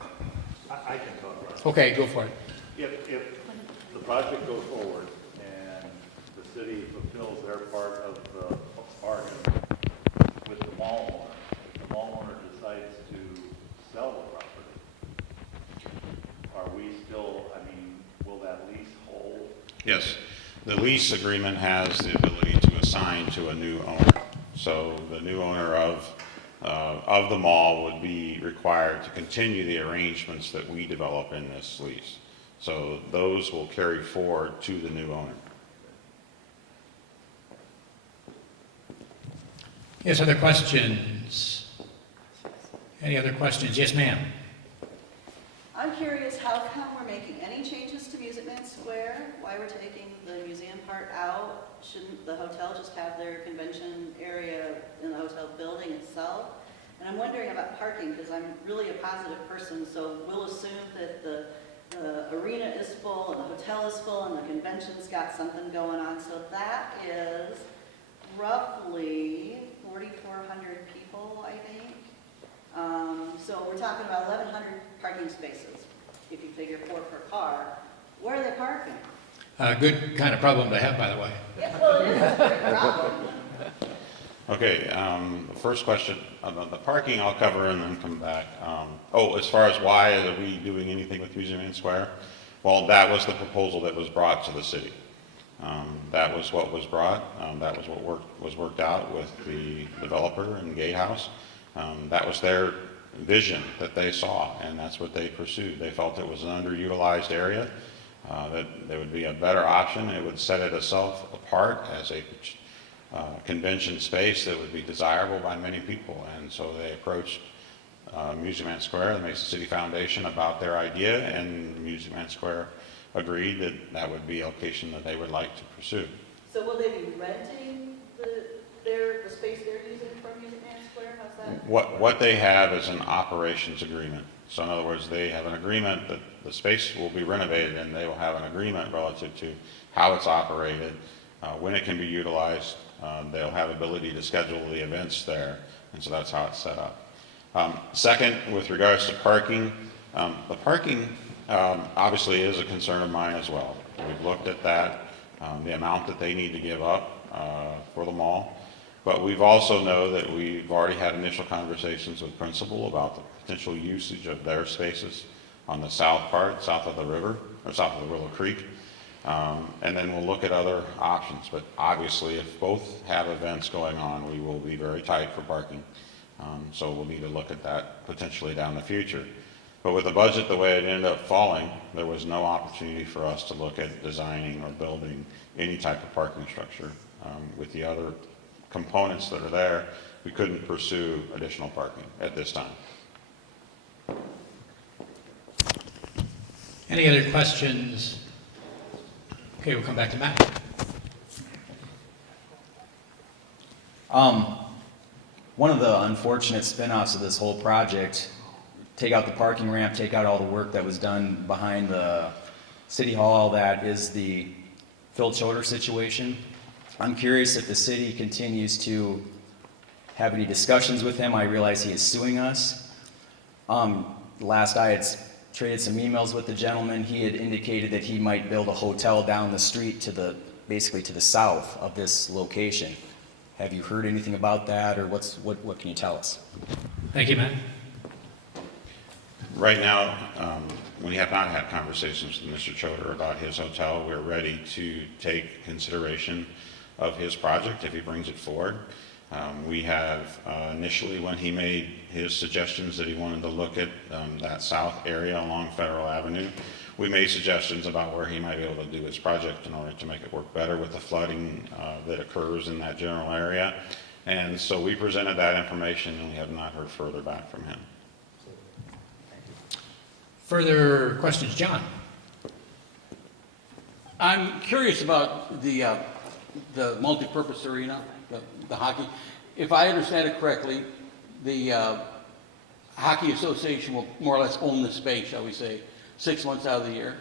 I can talk about it. Okay, go for it. If the project goes forward and the city fulfills their part of the bargain with the mall owner, if the mall owner decides to sell the property, are we still, I mean, will that lease hold? Yes. The lease agreement has the ability to assign to a new owner. So the new owner of the mall would be required to continue the arrangements that we develop in this lease. So those will carry forward to the new owner. Yes, other questions? Any other questions? Yes, ma'am. I'm curious how come we're making any changes to Music Man Square? Why we're taking the museum part out? Shouldn't the hotel just have their convention area in the hotel building itself? And I'm wondering about parking because I'm really a positive person, so we'll assume that the arena is full and the hotel is full and the convention's got something going on. So that is roughly 4,400 people, I think. So we're talking about 1,100 parking spaces, if you figure 4 per car. Where are they parking? Good kind of problem to have, by the way. Yeah, well, it is a great problem. Okay, the first question, the parking I'll cover and then come back. As far as why are we doing anything with Museum Man Square? Well, that was the proposal that was brought to the city. That was what was brought. That was what was worked out with the developer and Gatehouse. That was their vision that they saw, and that's what they pursued. They felt it was an underutilized area, that there would be a better option. It would set it itself apart as a convention space that would be desirable by many people. And so they approached Music Man Square, the Mason City Foundation, about their idea, and Music Man Square agreed that that would be a location that they would like to pursue. So will they be renting the space they're using from Music Man Square? How's that? What they have is an operations agreement. So in other words, they have an agreement that the space will be renovated, and they will have an agreement relative to how it's operated, when it can be utilized. They'll have ability to schedule the events there, and so that's how it's set up. Second, with regards to parking, the parking obviously is a concern of mine as well. We've looked at that, the amount that they need to give up for the mall, but we've also know that we've already had initial conversations with principal about the potential usage of their spaces on the south part, south of the river, or south of the Willow Creek. And then we'll look at other options. But obviously, if both have events going on, we will be very tight for parking. So we'll need to look at that potentially down the future. But with the budget the way it ended up falling, there was no opportunity for us to look at designing or building any type of parking structure. With the other components that are there, we couldn't pursue additional parking at this time. Any other questions? Okay, we'll come back to Matt. One of the unfortunate spin-offs of this whole project, take out the parking ramp, take out all the work that was done behind the city hall, that is the Phil Choder situation. I'm curious if the city continues to have any discussions with him. I realize he is suing us. Last I had traded some emails with the gentleman. He had indicated that he might build a hotel down the street to basically to the south of this location. Have you heard anything about that, or what can you tell us? Thank you, Matt. Right now, we have not had conversations with Mr. Choder about his hotel. We're ready to take consideration of his project if he brings it forward. We have initially, when he made his suggestions that he wanted to look at that south area along Federal Avenue, we made suggestions about where he might be able to do his project in order to make it work better with the flooding that occurs in that general area. And so we presented that information, and we have not heard further back from him. Further questions, John? I'm curious about the multipurpose arena, the hockey. If I understand it correctly, the Hockey Association will more or less own the space, shall we say, 6 months out of the year.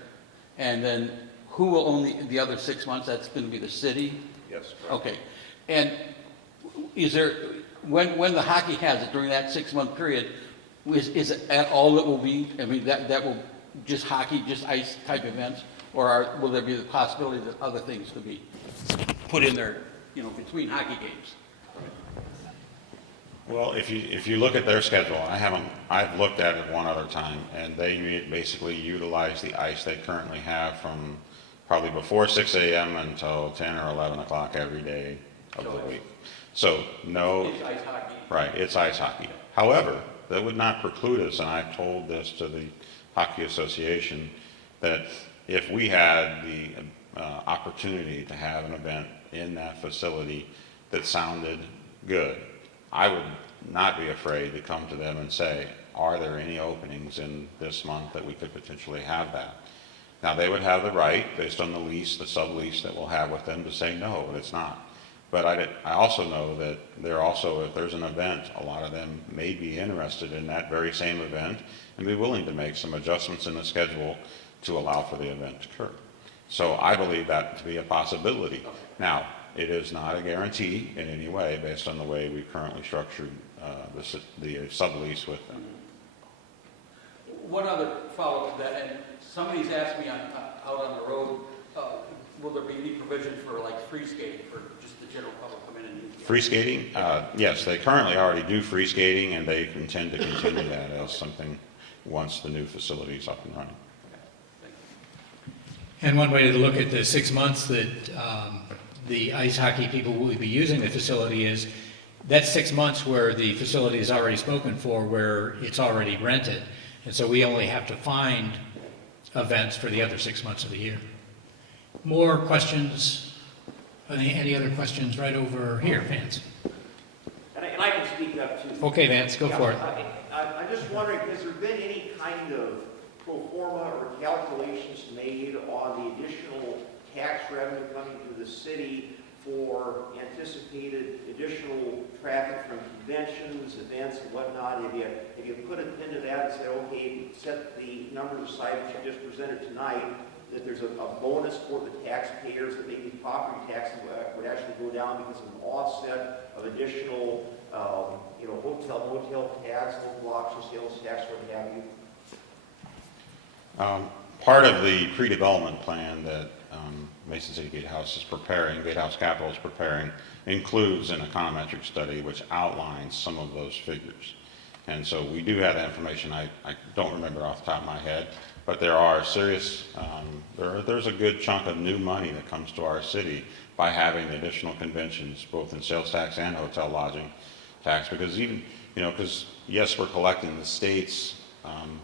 And then who will own the other 6 months? That's going to be the city? Yes. Okay. And is there, when the hockey has it during that 6-month period, is it at all that will be, I mean, that will just hockey, just ice type events? Or will there be the possibility that other things could be put in there, between hockey games? Well, if you look at their schedule, I've looked at it one other time, and they basically utilize the ice they currently have from probably before 6 a.m. until 10 or 11 o'clock every day of the week. So no, It's ice hockey. right, it's ice hockey. However, that would not preclude us, and I've told this to the Hockey Association, that if we had the opportunity to have an event in that facility that sounded good, I would not be afraid to come to them and say, are there any openings in this month that we could potentially have that? Now, they would have the right, based on the lease, the sublease that we'll have with them, to say no, it's not. But I also know that if there's an event, a lot of them may be interested in that very same event and be willing to make some adjustments in the schedule to allow for the event to occur. So I believe that to be a possibility. Now, it is not a guarantee in any way based on the way we've currently structured the sublease with them. One other follow-up to that, and somebody's asked me out on the road, will there be any provision for like free skating for just the general public come in and use? Free skating? Yes, they currently already do free skating, and they intend to continue that as something once the new facility is up and running. And one way to look at the 6 months that the ice hockey people will be using the facility is that's 6 months where the facility is already spoken for, where it's already rented. And so we only have to find events for the other 6 months of the year. More questions? Any other questions right over here, Vance? And I can speak up too. Okay, Vance, go for it. I'm just wondering, has there been any kind of pro forma or calculations made on the additional tax revenue coming to the city for anticipated additional traffic from conventions, events, and whatnot? Have you put a pin to that and said, okay, set the numbers aside that you just presented tonight, that there's a bonus for the taxpayers, that maybe property tax would actually go down because of an offset of additional, hotel, motel tax, local option sales tax, what have you? Part of the pre-development plan that Mason City Gatehouse is preparing, Gatehouse Capital is preparing, includes an econometric study which outlines some of those figures. And so we do have that information. I don't remember off the top of my head, but there are serious, there's a good chunk of new money that comes to our city by having the additional conventions, both in sales tax and hotel lodging tax, because even, because yes, we're collecting the state's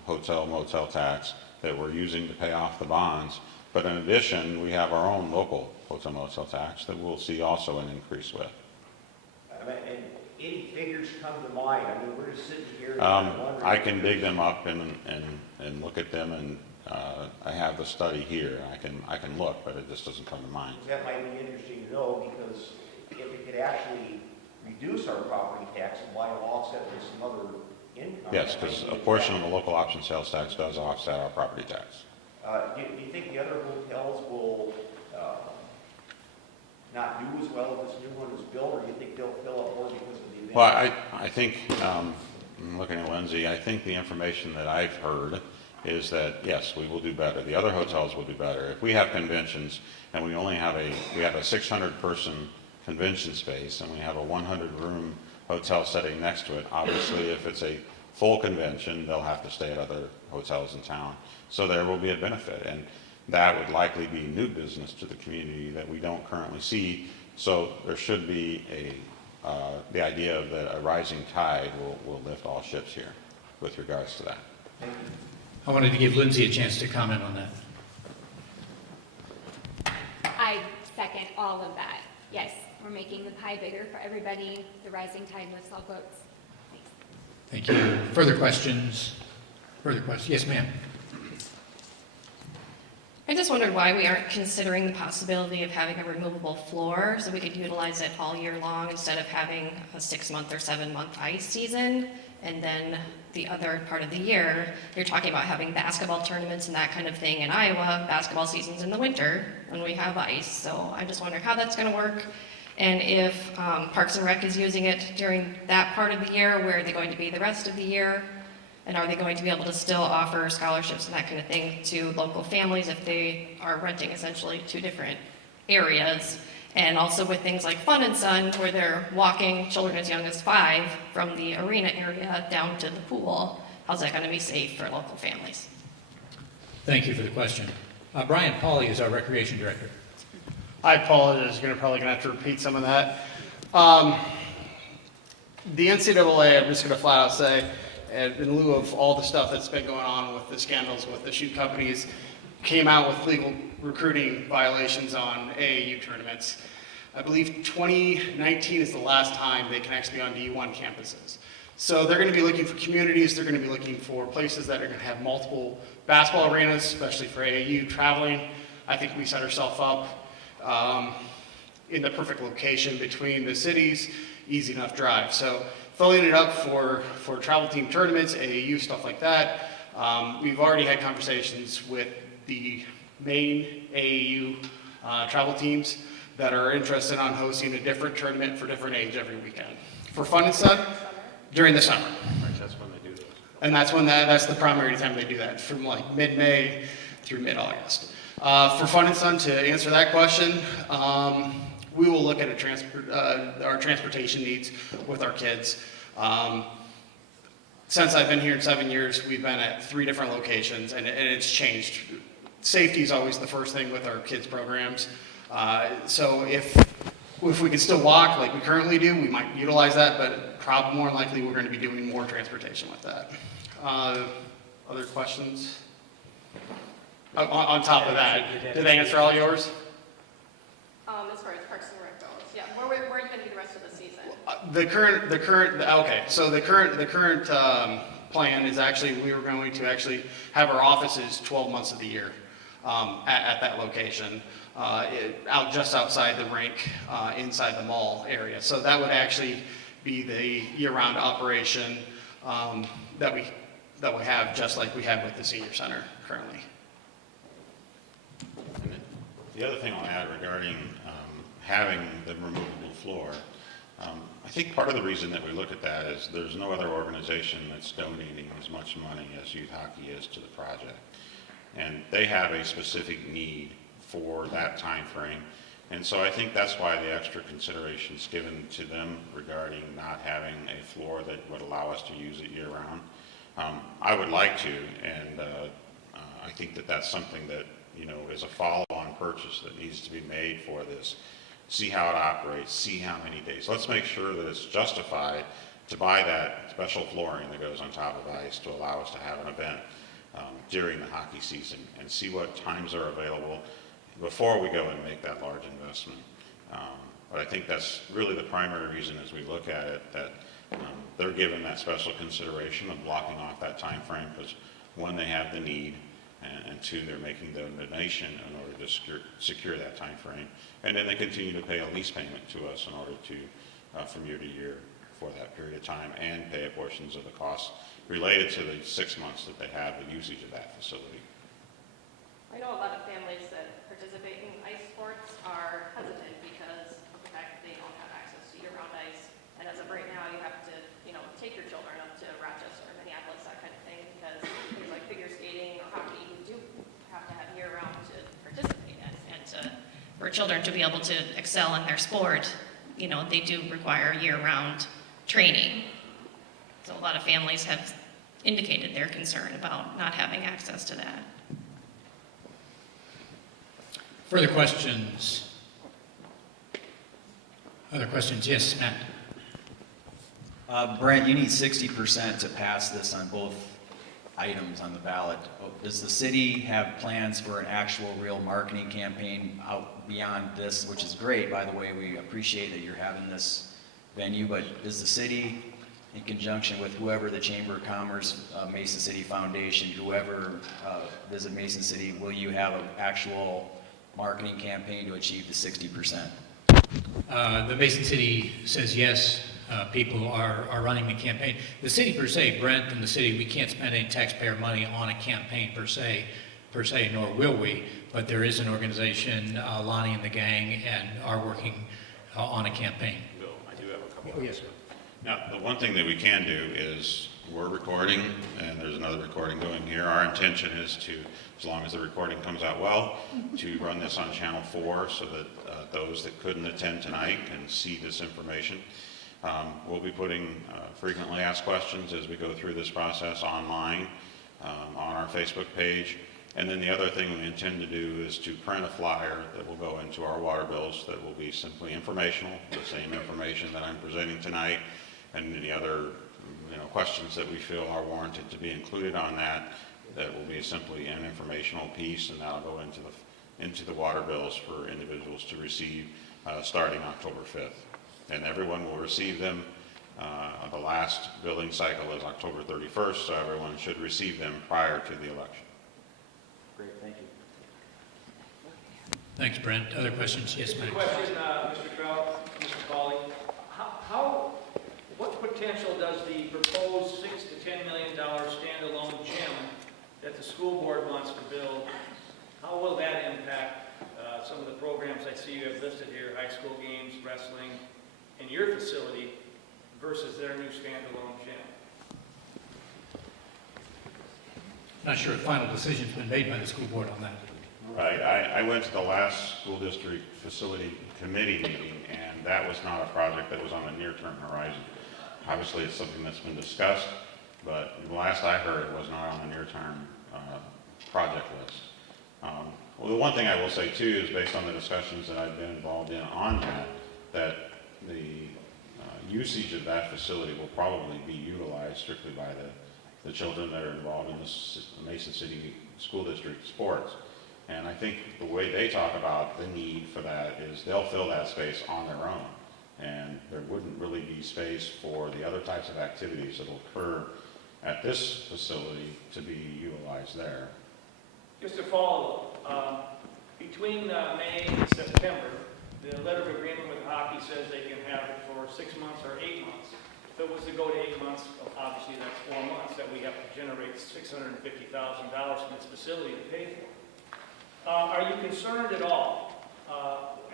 hotel motel tax that we're using to pay off the bonds, but in addition, we have our own local hotel motel tax that we'll see also an increase with. And any figures come to mind? I mean, we're just sitting here. I can dig them up and look at them, and I have the study here. I can look, but it just doesn't come to mind. That might be interesting to know, because if it could actually reduce our property tax and why offset with some other income. Yes, because a portion of the local option sales tax does offset our property tax. Do you think the other hotels will not do as well if this new one is built, or do you think they'll fill up more because of the event? Well, I think, I'm looking at Lindsay, I think the information that I've heard is that, yes, we will do better. The other hotels will do better. If we have conventions and we only have we have a 600-person convention space and we have a 100-room hotel setting next to it, obviously if it's a full convention, they'll have to stay at other hotels in town. So there will be a benefit, and that would likely be new business to the community that we don't currently see. So there should be the idea of that a rising tide will lift all ships here with regards to that. Thank you. I wanted to give Lindsay a chance to comment on that. I second all of that. Yes, we're making the pie bigger for everybody. The rising tide lifts all boats. Thanks. Thank you. Further questions? Further questions? Yes, ma'am. I just wondered why we aren't considering the possibility of having a removable floor so we could utilize it all year long instead of having a 6-month or 7-month ice season. And then the other part of the year, you're talking about having basketball tournaments and that kind of thing in Iowa. Basketball season's in the winter when we have ice. So I just wonder how that's going to work. And if Parks and Rec is using it during that part of the year, where are they going to be the rest of the year? And are they going to be able to still offer scholarships and that kind of thing to local families if they are renting essentially 2 different areas? And also with things like Fun and Sun, where they're walking children as young as 5 from the arena area down to the pool, how's that going to be safe for local families? Thank you for the question. Brian Pauley is our Recreation Director. I apologize, you're probably going to have to repeat some of that. The NCAA, I'm just going to flat out say, in lieu of all the stuff that's been going on with the scandals with the shoe companies, came out with legal recruiting violations on AAU tournaments. I believe 2019 is the last time they can actually be on D1 campuses. So they're going to be looking for communities, they're going to be looking for places that are going to have multiple basketball arenas, especially for AAU traveling. I think we set ourselves up in the perfect location between the cities, easy enough drive. So filling it up for travel team tournaments, AAU, stuff like that. We've already had conversations with the main AAU travel teams that are interested on hosting a different tournament for different age every weekend. For Fun and Sun, during the summer. That's when they do those. And that's when that's the primary time they do that, from like mid-May through mid-August. For Fun and Sun, to answer that question, we will look at our transportation needs with our kids. Since I've been here in 7 years, we've been at 3 different locations, and it's changed. Safety is always the first thing with our kids' programs. So if we can still walk like we currently do, we might utilize that, but probably more than likely we're going to be doing more transportation with that. Other questions? On top of that, did they answer all yours? As far as Parks and Rec goes, yeah. Where are you going to be the rest of the season? The current plan is actually we were going to actually have our offices 12 months of the year at that location, just outside the rink, inside the mall area. So that would actually be the year-round operation that we have, just like we have with the senior center currently. The other thing I'll add regarding having the removable floor, I think part of the reason that we look at that is there's no other organization that's donating as much money as youth hockey is to the project. And they have a specific need for that time frame. And so I think that's why the extra consideration is given to them regarding not having a floor that would allow us to use it year round. I would like to, and I think that that's something that, you know, is a follow-on purchase that needs to be made for this. See how it operates, see how many days. Let's make sure that it's justified to buy that special flooring that goes on top of ice to allow us to have an event during the hockey season, and see what times are available before we go and make that large investment. But I think that's really the primary reason as we look at it, that they're given that special consideration of blocking off that time frame, because one, they have the need, and two, they're making the donation in order to secure that time frame. And then they continue to pay a lease payment to us in order to, from year to year for that period of time, and pay portions of the costs related to the 6 months that they have the usage of that facility. I know a lot of families that participate in ice sports are hesitant because of the fact that they don't have access to year-round ice. And as of right now, you have to, you know, take your children up to Rochester, Minneapolis, that kind of thing, because things like figure skating or hockey, you do have to have year-round to participate in. And for children to be able to excel in their sport, you know, they do require year-round training. So a lot of families have indicated their concern about not having access to that. Further questions? Other questions? Yes, Matt. Brent, you need 60% to pass this on both items on the ballot. Does the city have plans for an actual real marketing campaign out beyond this, which is great, by the way, we appreciate that you're having this venue, but does the city, in conjunction with whoever the Chamber of Commerce, Mason City Foundation, whoever Visit Mason City, will you have an actual marketing campaign to achieve the 60%? The Mason City says yes. People are running the campaign. The city per se, Brent and the city, we can't spend any taxpayer money on a campaign per se, nor will we. But there is an organization, Lonnie and the gang, and are working on a campaign. Bill, I do have a couple. Oh, yes, sir. Now, the one thing that we can do is we're recording, and there's another recording going here. Our intention is to, as long as the recording comes out well, to run this on Channel 4 so that those that couldn't attend tonight can see this information. We'll be putting frequently asked questions as we go through this process online on our Facebook page. And then the other thing we intend to do is to print a flyer that will go into our water bills that will be simply informational, the same information that I'm presenting tonight, and any other questions that we feel are warranted to be included on that. That will be simply an informational piece, and that'll go into the water bills for individuals to receive starting October 5th. And everyone will receive them. The last billing cycle is October 31st, so everyone should receive them prior to the election. Great, thank you. Thanks, Brent. Other questions? Yes, Max. Question, Mr. Trout, Mr. Pauley. What potential does the proposed $6 to $10 million standalone gym that the school board wants to build, how will that impact some of the programs I see you have listed here, high school games, wrestling, in your facility versus their new standalone gym? Not sure if final decision's been made by the school board on that. Right. I went to the last school district facility committee meeting, and that was not a project that was on the near-term horizon. Obviously, it's something that's been discussed, but the last I heard, it was not on the near-term project list. Well, the one thing I will say, too, is based on the discussions that I've been involved in on that the usage of that facility will probably be utilized strictly by the children that are involved in this Mason City School District sports. And I think the way they talk about the need for that is they'll fill that space on their own. And there wouldn't really be space for the other types of activities that will occur at this facility to be utilized there. Just to follow, between May and September, the letter of agreement with hockey says they can have it for 6 months or 8 months. If it was to go to 8 months, obviously that's 4 months that we have to generate $650,000 from this facility to pay for. Are you concerned at all?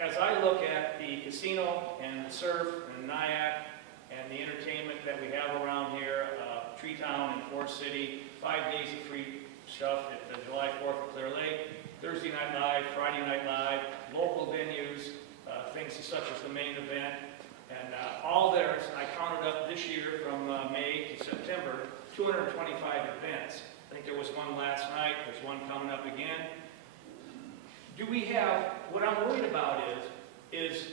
As I look at the casino and the surf and Nyack and the entertainment that we have around here, Treetown and Forest City, 5 days of free stuff at the July 4th at Clear Lake, Thursday Night Live, Friday Night Live, local venues, things such as the main event, and all theirs, I counted up this year from May to September, 225 events. I think there was one last night, there's one coming up again. Do we have, what I'm worried about is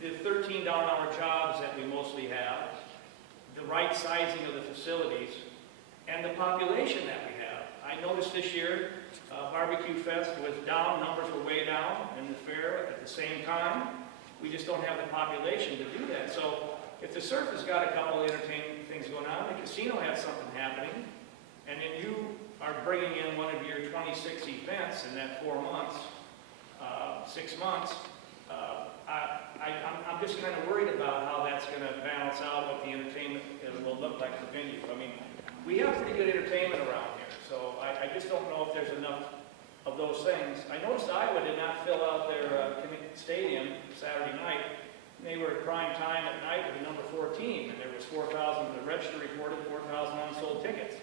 the $13 an hour jobs that we mostly have, the right sizing of the facilities, and the population that we have. I noticed this year, Barbecue Fest was down, numbers were way down in the fair at the same time. We just don't have the population to do that. So if the surf has got a couple entertaining things going on, the casino has something happening, and then you are bringing in one of your 26 events in that 4 months, 6 months, I'm just kind of worried about how that's going to balance out what the entertainment will look like for venue. I mean, we have pretty good entertainment around here, so I just don't know if there's enough of those things. I noticed Iowa did not fill out their stadium Saturday night. They were at prime time at night with the number 14, and there was 4,000, the register reported 4,000 unsold tickets.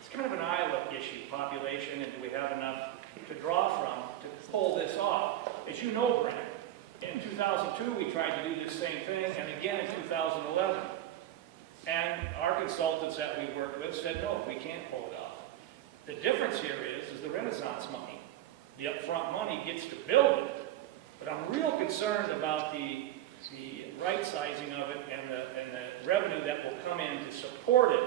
It's kind of an Iowa issue, population, and do we have enough to draw from to pull this off? As you know, Brent, in 2002 we tried to do this same thing, and again in 2011. And our consultants that we worked with said, no, we can't pull it off. The difference here is the Renaissance money. The upfront money gets to build it, but I'm real concerned about the right sizing of it and the revenue that will come in to support it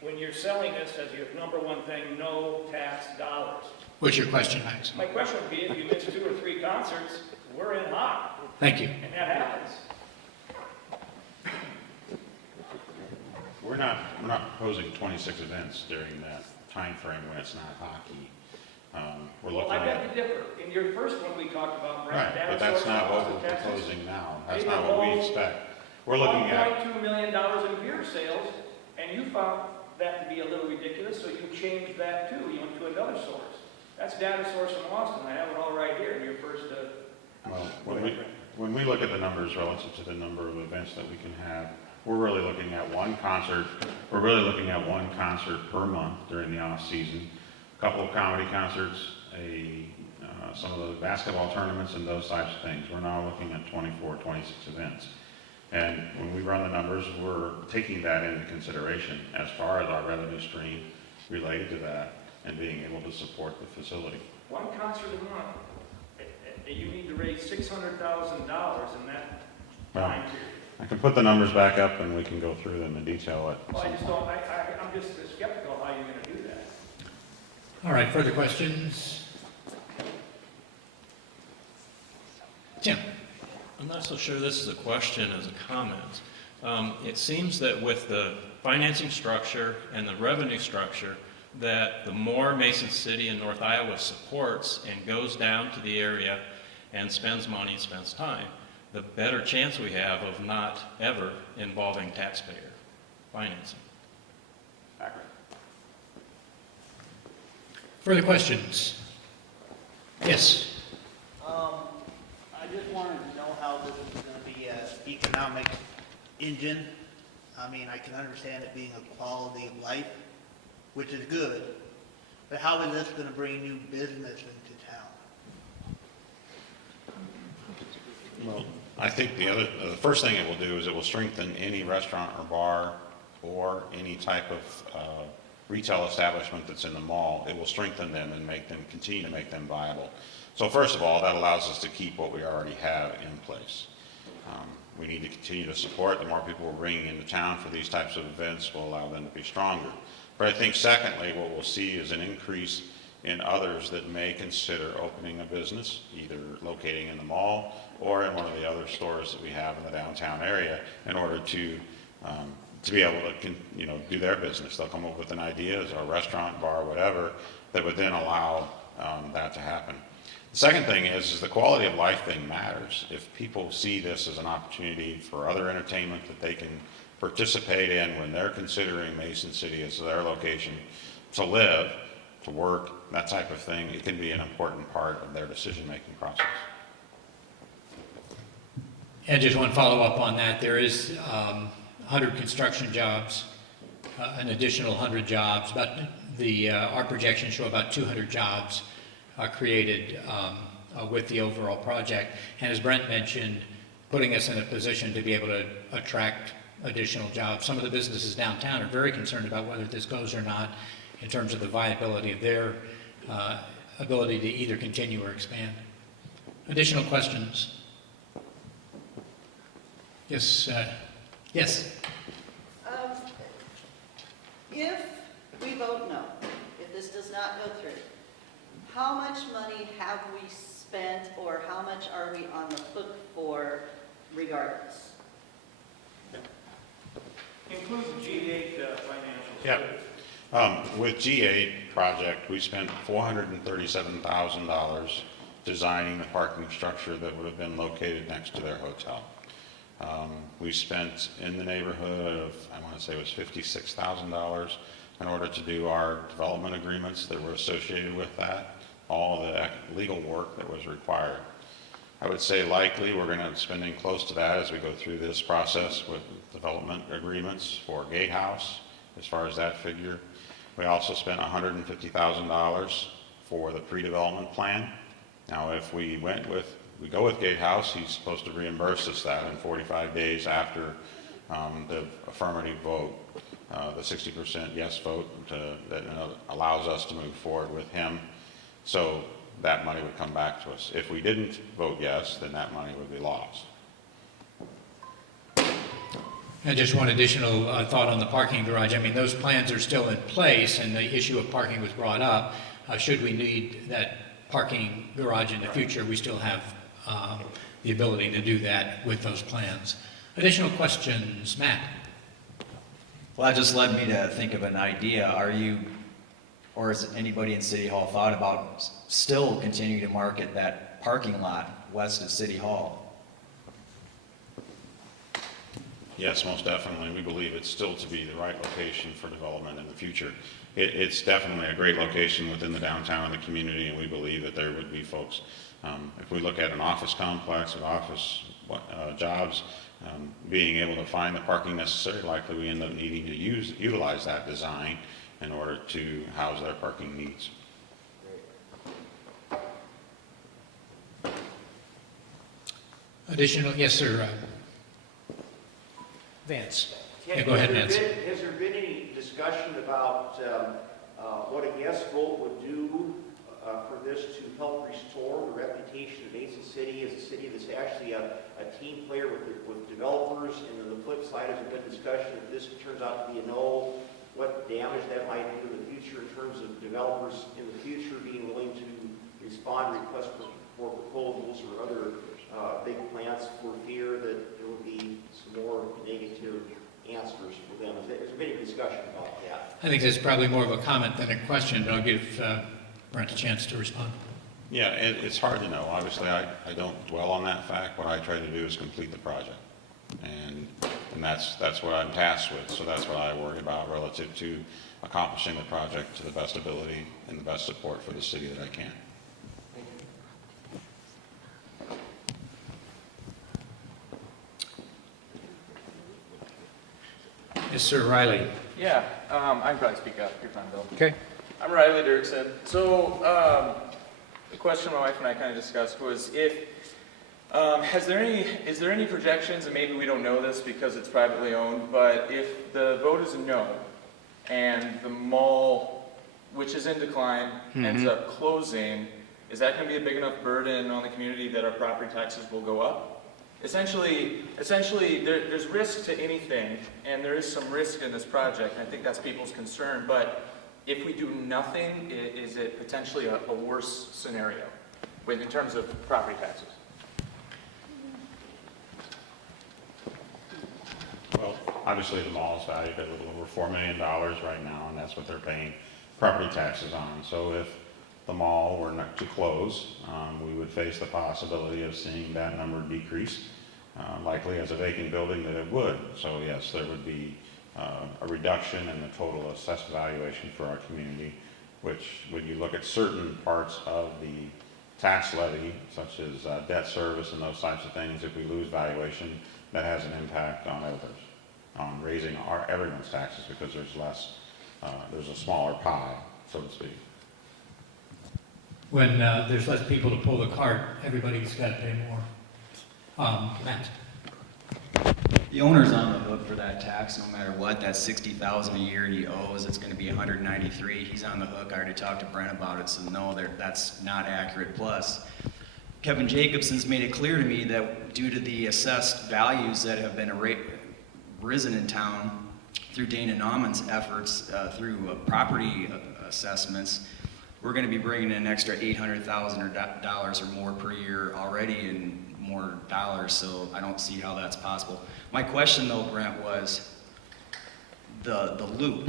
when you're selling this as your number one thing, no tax dollars. What's your question, Max? My question would be, if you miss 2 or 3 concerts, we're in hot. Thank you. And that happens. We're not proposing 26 events during that time frame when it's not hockey. We're looking Well, I at... beg to differ. In your first one we talked about, Brent, Right, but that's not what we're proposing now. That's not what we expect. We're looking at... $1.2 million in beer sales, and you found that to be a little ridiculous, so you changed that too. You went to another source. That's data source from Austin. I have it all right here in your first... Well, when we look at the numbers relative to the number of events that we can have, we're really looking at one concert. We're really looking at one concert per month during the off season. A couple of comedy concerts, some of the basketball tournaments and those types of things. We're now looking at 24, 26 events. And when we run the numbers, we're taking that into consideration as far as our revenue stream related to that and being able to support the facility. One concert a month, you need to raise $600,000 in that time period. I can put the numbers back up and we can go through them in detail at Well, some point. I'm just skeptical how you're going to do that. All right, further questions? Tim? I'm not so sure this is a question as a comment. It seems that with the financing structure and the revenue structure, that the more Mason City and North Iowa supports and goes down to the area and spends money, spends time, the better chance we have of not ever involving taxpayer financing. Accurate. Further questions? Yes. I just wanted to know how this is going to be an economic engine. I mean, I can understand it being a quality of life, which is good, but how is this going to bring new business into town? Well, I think the first thing it will do is it will strengthen any restaurant or bar or any type of retail establishment that's in the mall. It will strengthen them and continue to make them viable. So first of all, that allows us to keep what we already have in place. We need to continue to support. The more people we're bringing into town for these types of events will allow them to be stronger. But I think secondly, what we'll see is an increase in others that may consider opening a business, either locating in the mall or in one of the other stores that we have in the downtown area, in order to be able to do their business. They'll come up with an idea as a restaurant, bar, whatever, that would then allow that to happen. The second thing is the quality of life thing matters. If people see this as an opportunity for other entertainment that they can participate in when they're considering Mason City as their location to live, to work, that type of thing, it can be an important part of their decision-making process. And just one follow-up on that, there is 100 construction jobs, an additional 100 jobs, but our projections show about 200 jobs created with the overall project. And as Brent mentioned, putting us in a position to be able to attract additional jobs. Some of the businesses downtown are very concerned about whether this goes or not, in terms of the viability of their ability to either continue or expand. Additional questions? Yes, yes. If we vote no, if this does not go through, how much money have we spent or how much are we on the hook for regardless? Includes the G8 financials. Yeah. With G8 project, we spent $437,000 designing the parking structure that would have been located next to their hotel. We spent in the neighborhood of, I want to say it was $56,000 in order to do our development agreements that were associated with that, all the legal work that was required. I would say likely we're going to be spending close to that as we go through this process with development agreements for Gatehouse, as far as that figure. We also spent $150,000 for the pre-development plan. Now, if we go with Gatehouse, he's supposed to reimburse us that in 45 days after the affirmative vote, the 60% yes vote that allows us to move forward with him. So that money would come back to us. If we didn't vote yes, then that money would be lost. And just one additional thought on the parking garage. I mean, those plans are still in place, and the issue of parking was brought up. Should we need that parking garage in the future, we still have the ability to do that with those plans. Additional questions? Matt? Well, that just led me to think of an idea. Or has anybody in City Hall thought about still continuing to market that parking lot west of City Hall? Yes, most definitely. We believe it's still to be the right location for development in the future. It's definitely a great location within the downtown and the community, and we believe that there would be folks. If we look at an office complex with office jobs, being able to find the parking necessary, likely we end up needing to utilize that design in order to house their parking needs. Additional, yes, sir. Vance. Yeah, go ahead, Vance. Has there been any discussion about what a yes vote would do for this to help restore the reputation of Mason City as a city that's actually a team player with developers? And then the flip side, has there been discussion if this turns out to be a no, what damage that might do in the future in terms of developers in the future being willing to respond to requests for proposals or other big plans for fear that there will be some more negative answers for them? Has there been any discussion about that? I think that's probably more of a comment than a question, but I'll give Brent a chance to respond. Yeah, it's hard to know. Obviously, I don't dwell on that fact. What I try to do is complete the project. And that's what I'm tasked with. So that's what I worry about relative to accomplishing the project to the best ability and the best support for the city that I can. Yes, sir, Riley. Yeah, I can probably speak up. You're fine, Bill. Okay. I'm Riley Dirksen. So, the question my wife and I kind of discussed was if, is there any projections, and maybe we don't know this because it's privately owned, but if the vote is a no, and the mall, which is in decline, ends up closing, is that going to be a big enough burden on the community that our property taxes will go up? Essentially, there's risk to anything, and there is some risk in this project, and I think that's people's concern, but if we do nothing, is it potentially a worse scenario in terms of property taxes? Well, obviously the mall is valued at a little over $4 million right now, and that's what they're paying property taxes on. So if the mall were not to close, we would face the possibility of seeing that number decrease. Likely as a vacant building that it would. So yes, there would be a reduction in the total assessed valuation for our community, which when you look at certain parts of the tax levy, such as debt service and those types of things, if we lose valuation, that has an impact on others, on raising everyone's taxes because there's a smaller pie, so to speak. When there's less people to pull the cart, everybody's got to pay more. Matt. The owner's on the hook for that tax no matter what. That's $60,000 a year he owes. It's gonna be $193. He's on the hook. I already talked to Brent about it, so no, that's not accurate. Plus, Kevin Jacobson's made it clear to me that due to the assessed values that have been risen in town through Dana Naumann's efforts through property assessments, we're going to be bringing in an extra $800,000 or more per year already in more dollars, so I don't see how that's possible. My question though, Brent, was the loop.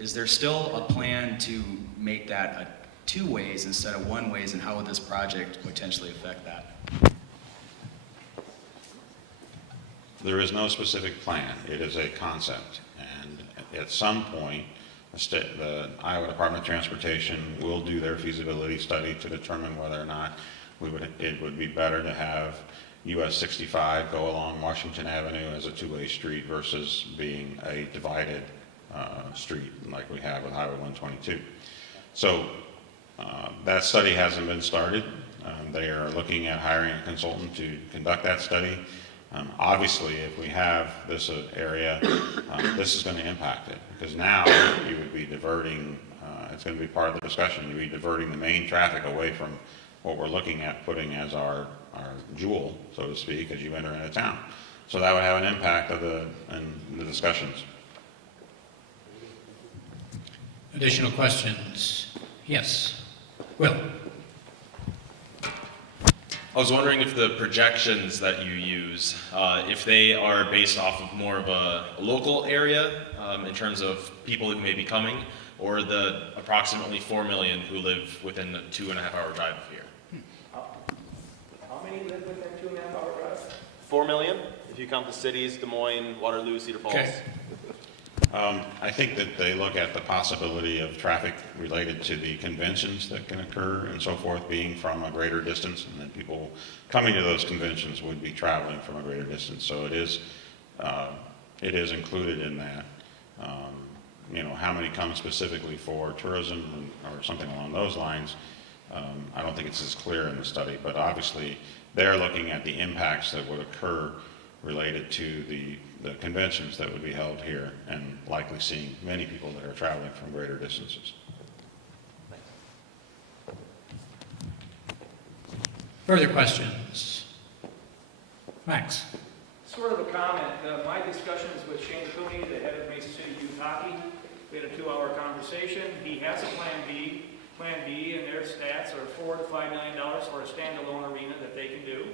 Is there still a plan to make that a two ways instead of one ways, and how would this project potentially affect that? There is no specific plan. It is a concept. And at some point, the Iowa Department of Transportation will do their feasibility study to determine whether or not it would be better to have US 65 go along Washington Avenue as a two-way street versus being a divided street like we have with Highway 122. So that study hasn't been started. They are looking at hiring a consultant to conduct that study. Obviously, if we have this area, this is going to impact it, because now you would be diverting, it's going to be part of the discussion, you'd be diverting the main traffic away from what we're looking at putting as our jewel, so to speak, as you enter into town. So that would have an impact in the discussions. Additional questions? Yes. Will? I was wondering if the projections that you use, if they are based off of more of a local area in terms of people who may be coming, or the approximately 4 million who live within the 2.5-hour drive of here. How many live within 2.5-hour drive? 4 million, if you count the cities, Des Moines, Waterloo, Cedar Falls. Okay. I think that they look at the possibility of traffic related to the conventions that can occur and so forth being from a greater distance, and that people coming to those conventions would be traveling from a greater distance. So it is included in that. How many come specifically for tourism or something along those lines, I don't think it's as clear in the study, but obviously they're looking at the impacts that would occur related to the conventions that would be held here, and likely seeing many people that are traveling from greater distances. Further questions? Max? Sort of a comment. My discussions with Shane Cooney, the head of Mason City Youth Hockey, we had a 2-hour conversation. He has a Plan B. Plan B and their stats are $4 to $5 million for a standalone arena that they can do.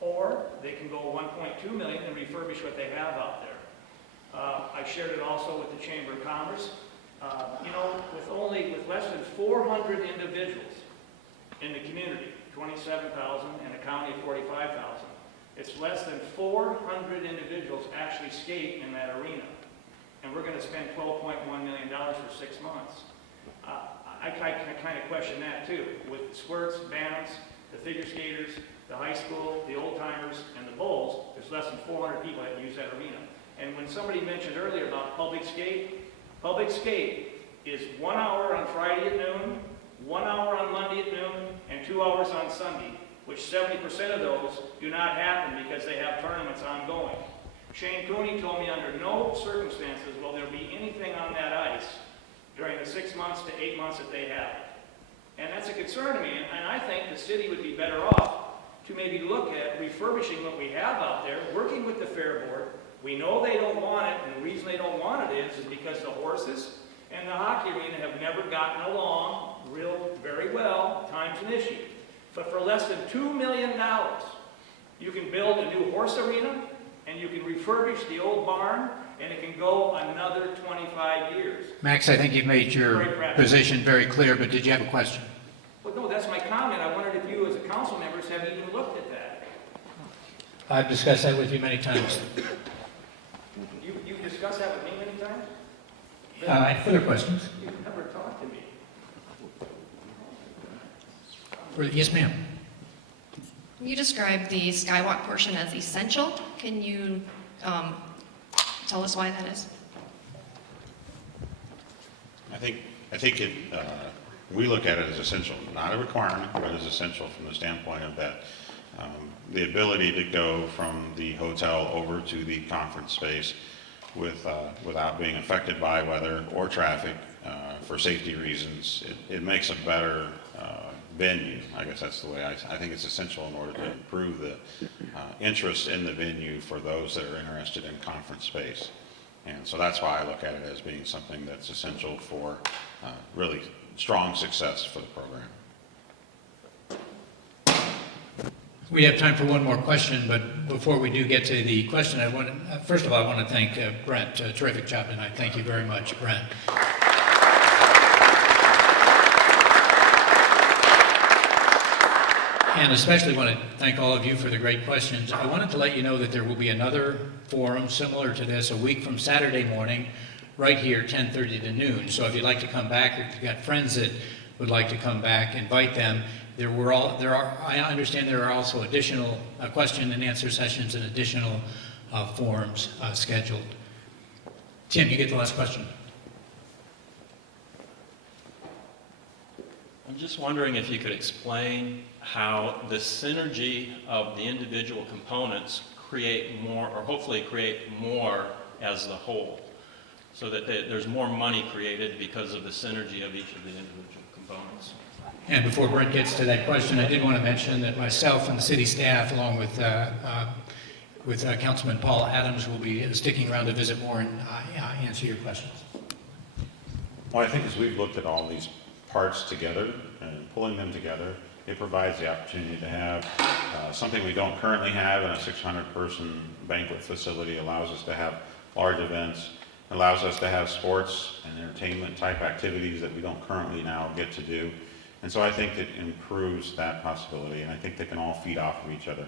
Or they can go $1.2 million and refurbish what they have out there. I shared it also with the Chamber of Commerce. With less than 400 individuals in the community, 27,000 and a county of 45,000, it's less than 400 individuals actually skate in that arena. And we're going to spend $12.1 million for 6 months. I kind of question that too. With the squirts, bands, the figure skaters, the high school, the old timers, and the bowls, there's less than 400 people that use that arena. And when somebody mentioned earlier about public skate is 1 hour on Friday at noon, 1 hour on Monday at noon, and 2 hours on Sunday, which 70% of those do not happen because they have tournaments ongoing. Shane Cooney told me under no circumstances will there be anything on that ice during the 6 months to 8 months that they have. And that's a concern to me, and I think the city would be better off to maybe look at refurbishing what we have out there, working with the Fair Board. We know they don't want it, and the reason they don't want it is because the horses and the hockey arena have never gotten along very well. Time's an issue. But for less than $2 million, you can build a new horse arena, and you can refurbish the old barn, and it can go another 25 years. Max, I think you've made your position very clear, but did you have a question? Well, no, that's my comment. I wondered if you as a council members have even looked at that. I've discussed that with you many times. You've discussed that with me many times? Further questions? You've never talked to me. Yes, ma'am. You described the skywalk portion as essential. Can you tell us why that is? I think we look at it as essential, not a requirement, but as essential from the standpoint of that. The ability to go from the hotel over to the conference space without being affected by weather or traffic for safety reasons. It makes a better venue. I guess that's the way I think it's essential in order to improve the interest in the venue for those that are interested in conference space. And so that's why I look at it as being something that's essential for really strong success for the program. We have time for one more question, but before we do get to the question, first of all, I want to thank Brent. Terrific job tonight. Thank you very much, Brent. And especially want to thank all of you for the great questions. I wanted to let you know that there will be another forum similar to this a week from Saturday morning, right here, 10:30 to noon. So if you'd like to come back, or if you've got friends that would like to come back, invite them. I understand there are also additional question and answer sessions and additional forums scheduled. Tim, you get the last question. I'm just wondering if you could explain how the synergy of the individual components create more, or hopefully create more as the whole, so that there's more money created because of the synergy of each of the individual components. And before Brent gets to that question, I did want to mention that myself and the city staff, along with Councilman Paul Adams, will be sticking around to visit more and answer your questions. Well, I think as we've looked at all these parts together and pulling them together, it provides the opportunity to have something we don't currently have in a 600-person banquet facility. Allows us to have large events, allows us to have sports and entertainment type activities that we don't currently now get to do. And so I think it improves that possibility, and I think they can all feed off of each other.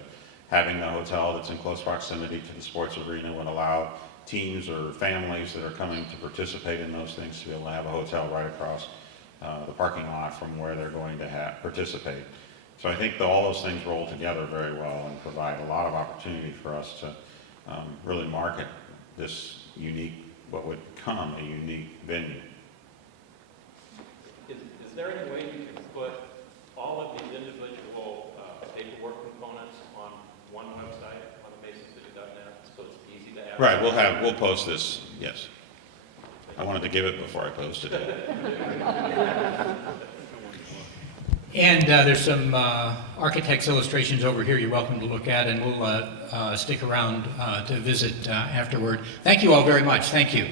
Having the hotel that's in close proximity to the sports arena would allow teams or families that are coming to participate in those things to be able to have a hotel right across the parking lot from where they're going to participate. So I think that all those things roll together very well and provide a lot of opportunity for us to really market this unique, what would become a unique venue. Is there any way you can put all of these individual paperwork components on one website, on MasonCity.net, so it's easy to have? Right, we'll post this, yes. I wanted to give it before I posted it. And there's some architect's illustrations over here you're welcome to look at, and we'll stick around to visit afterward. Thank you all very much. Thank you.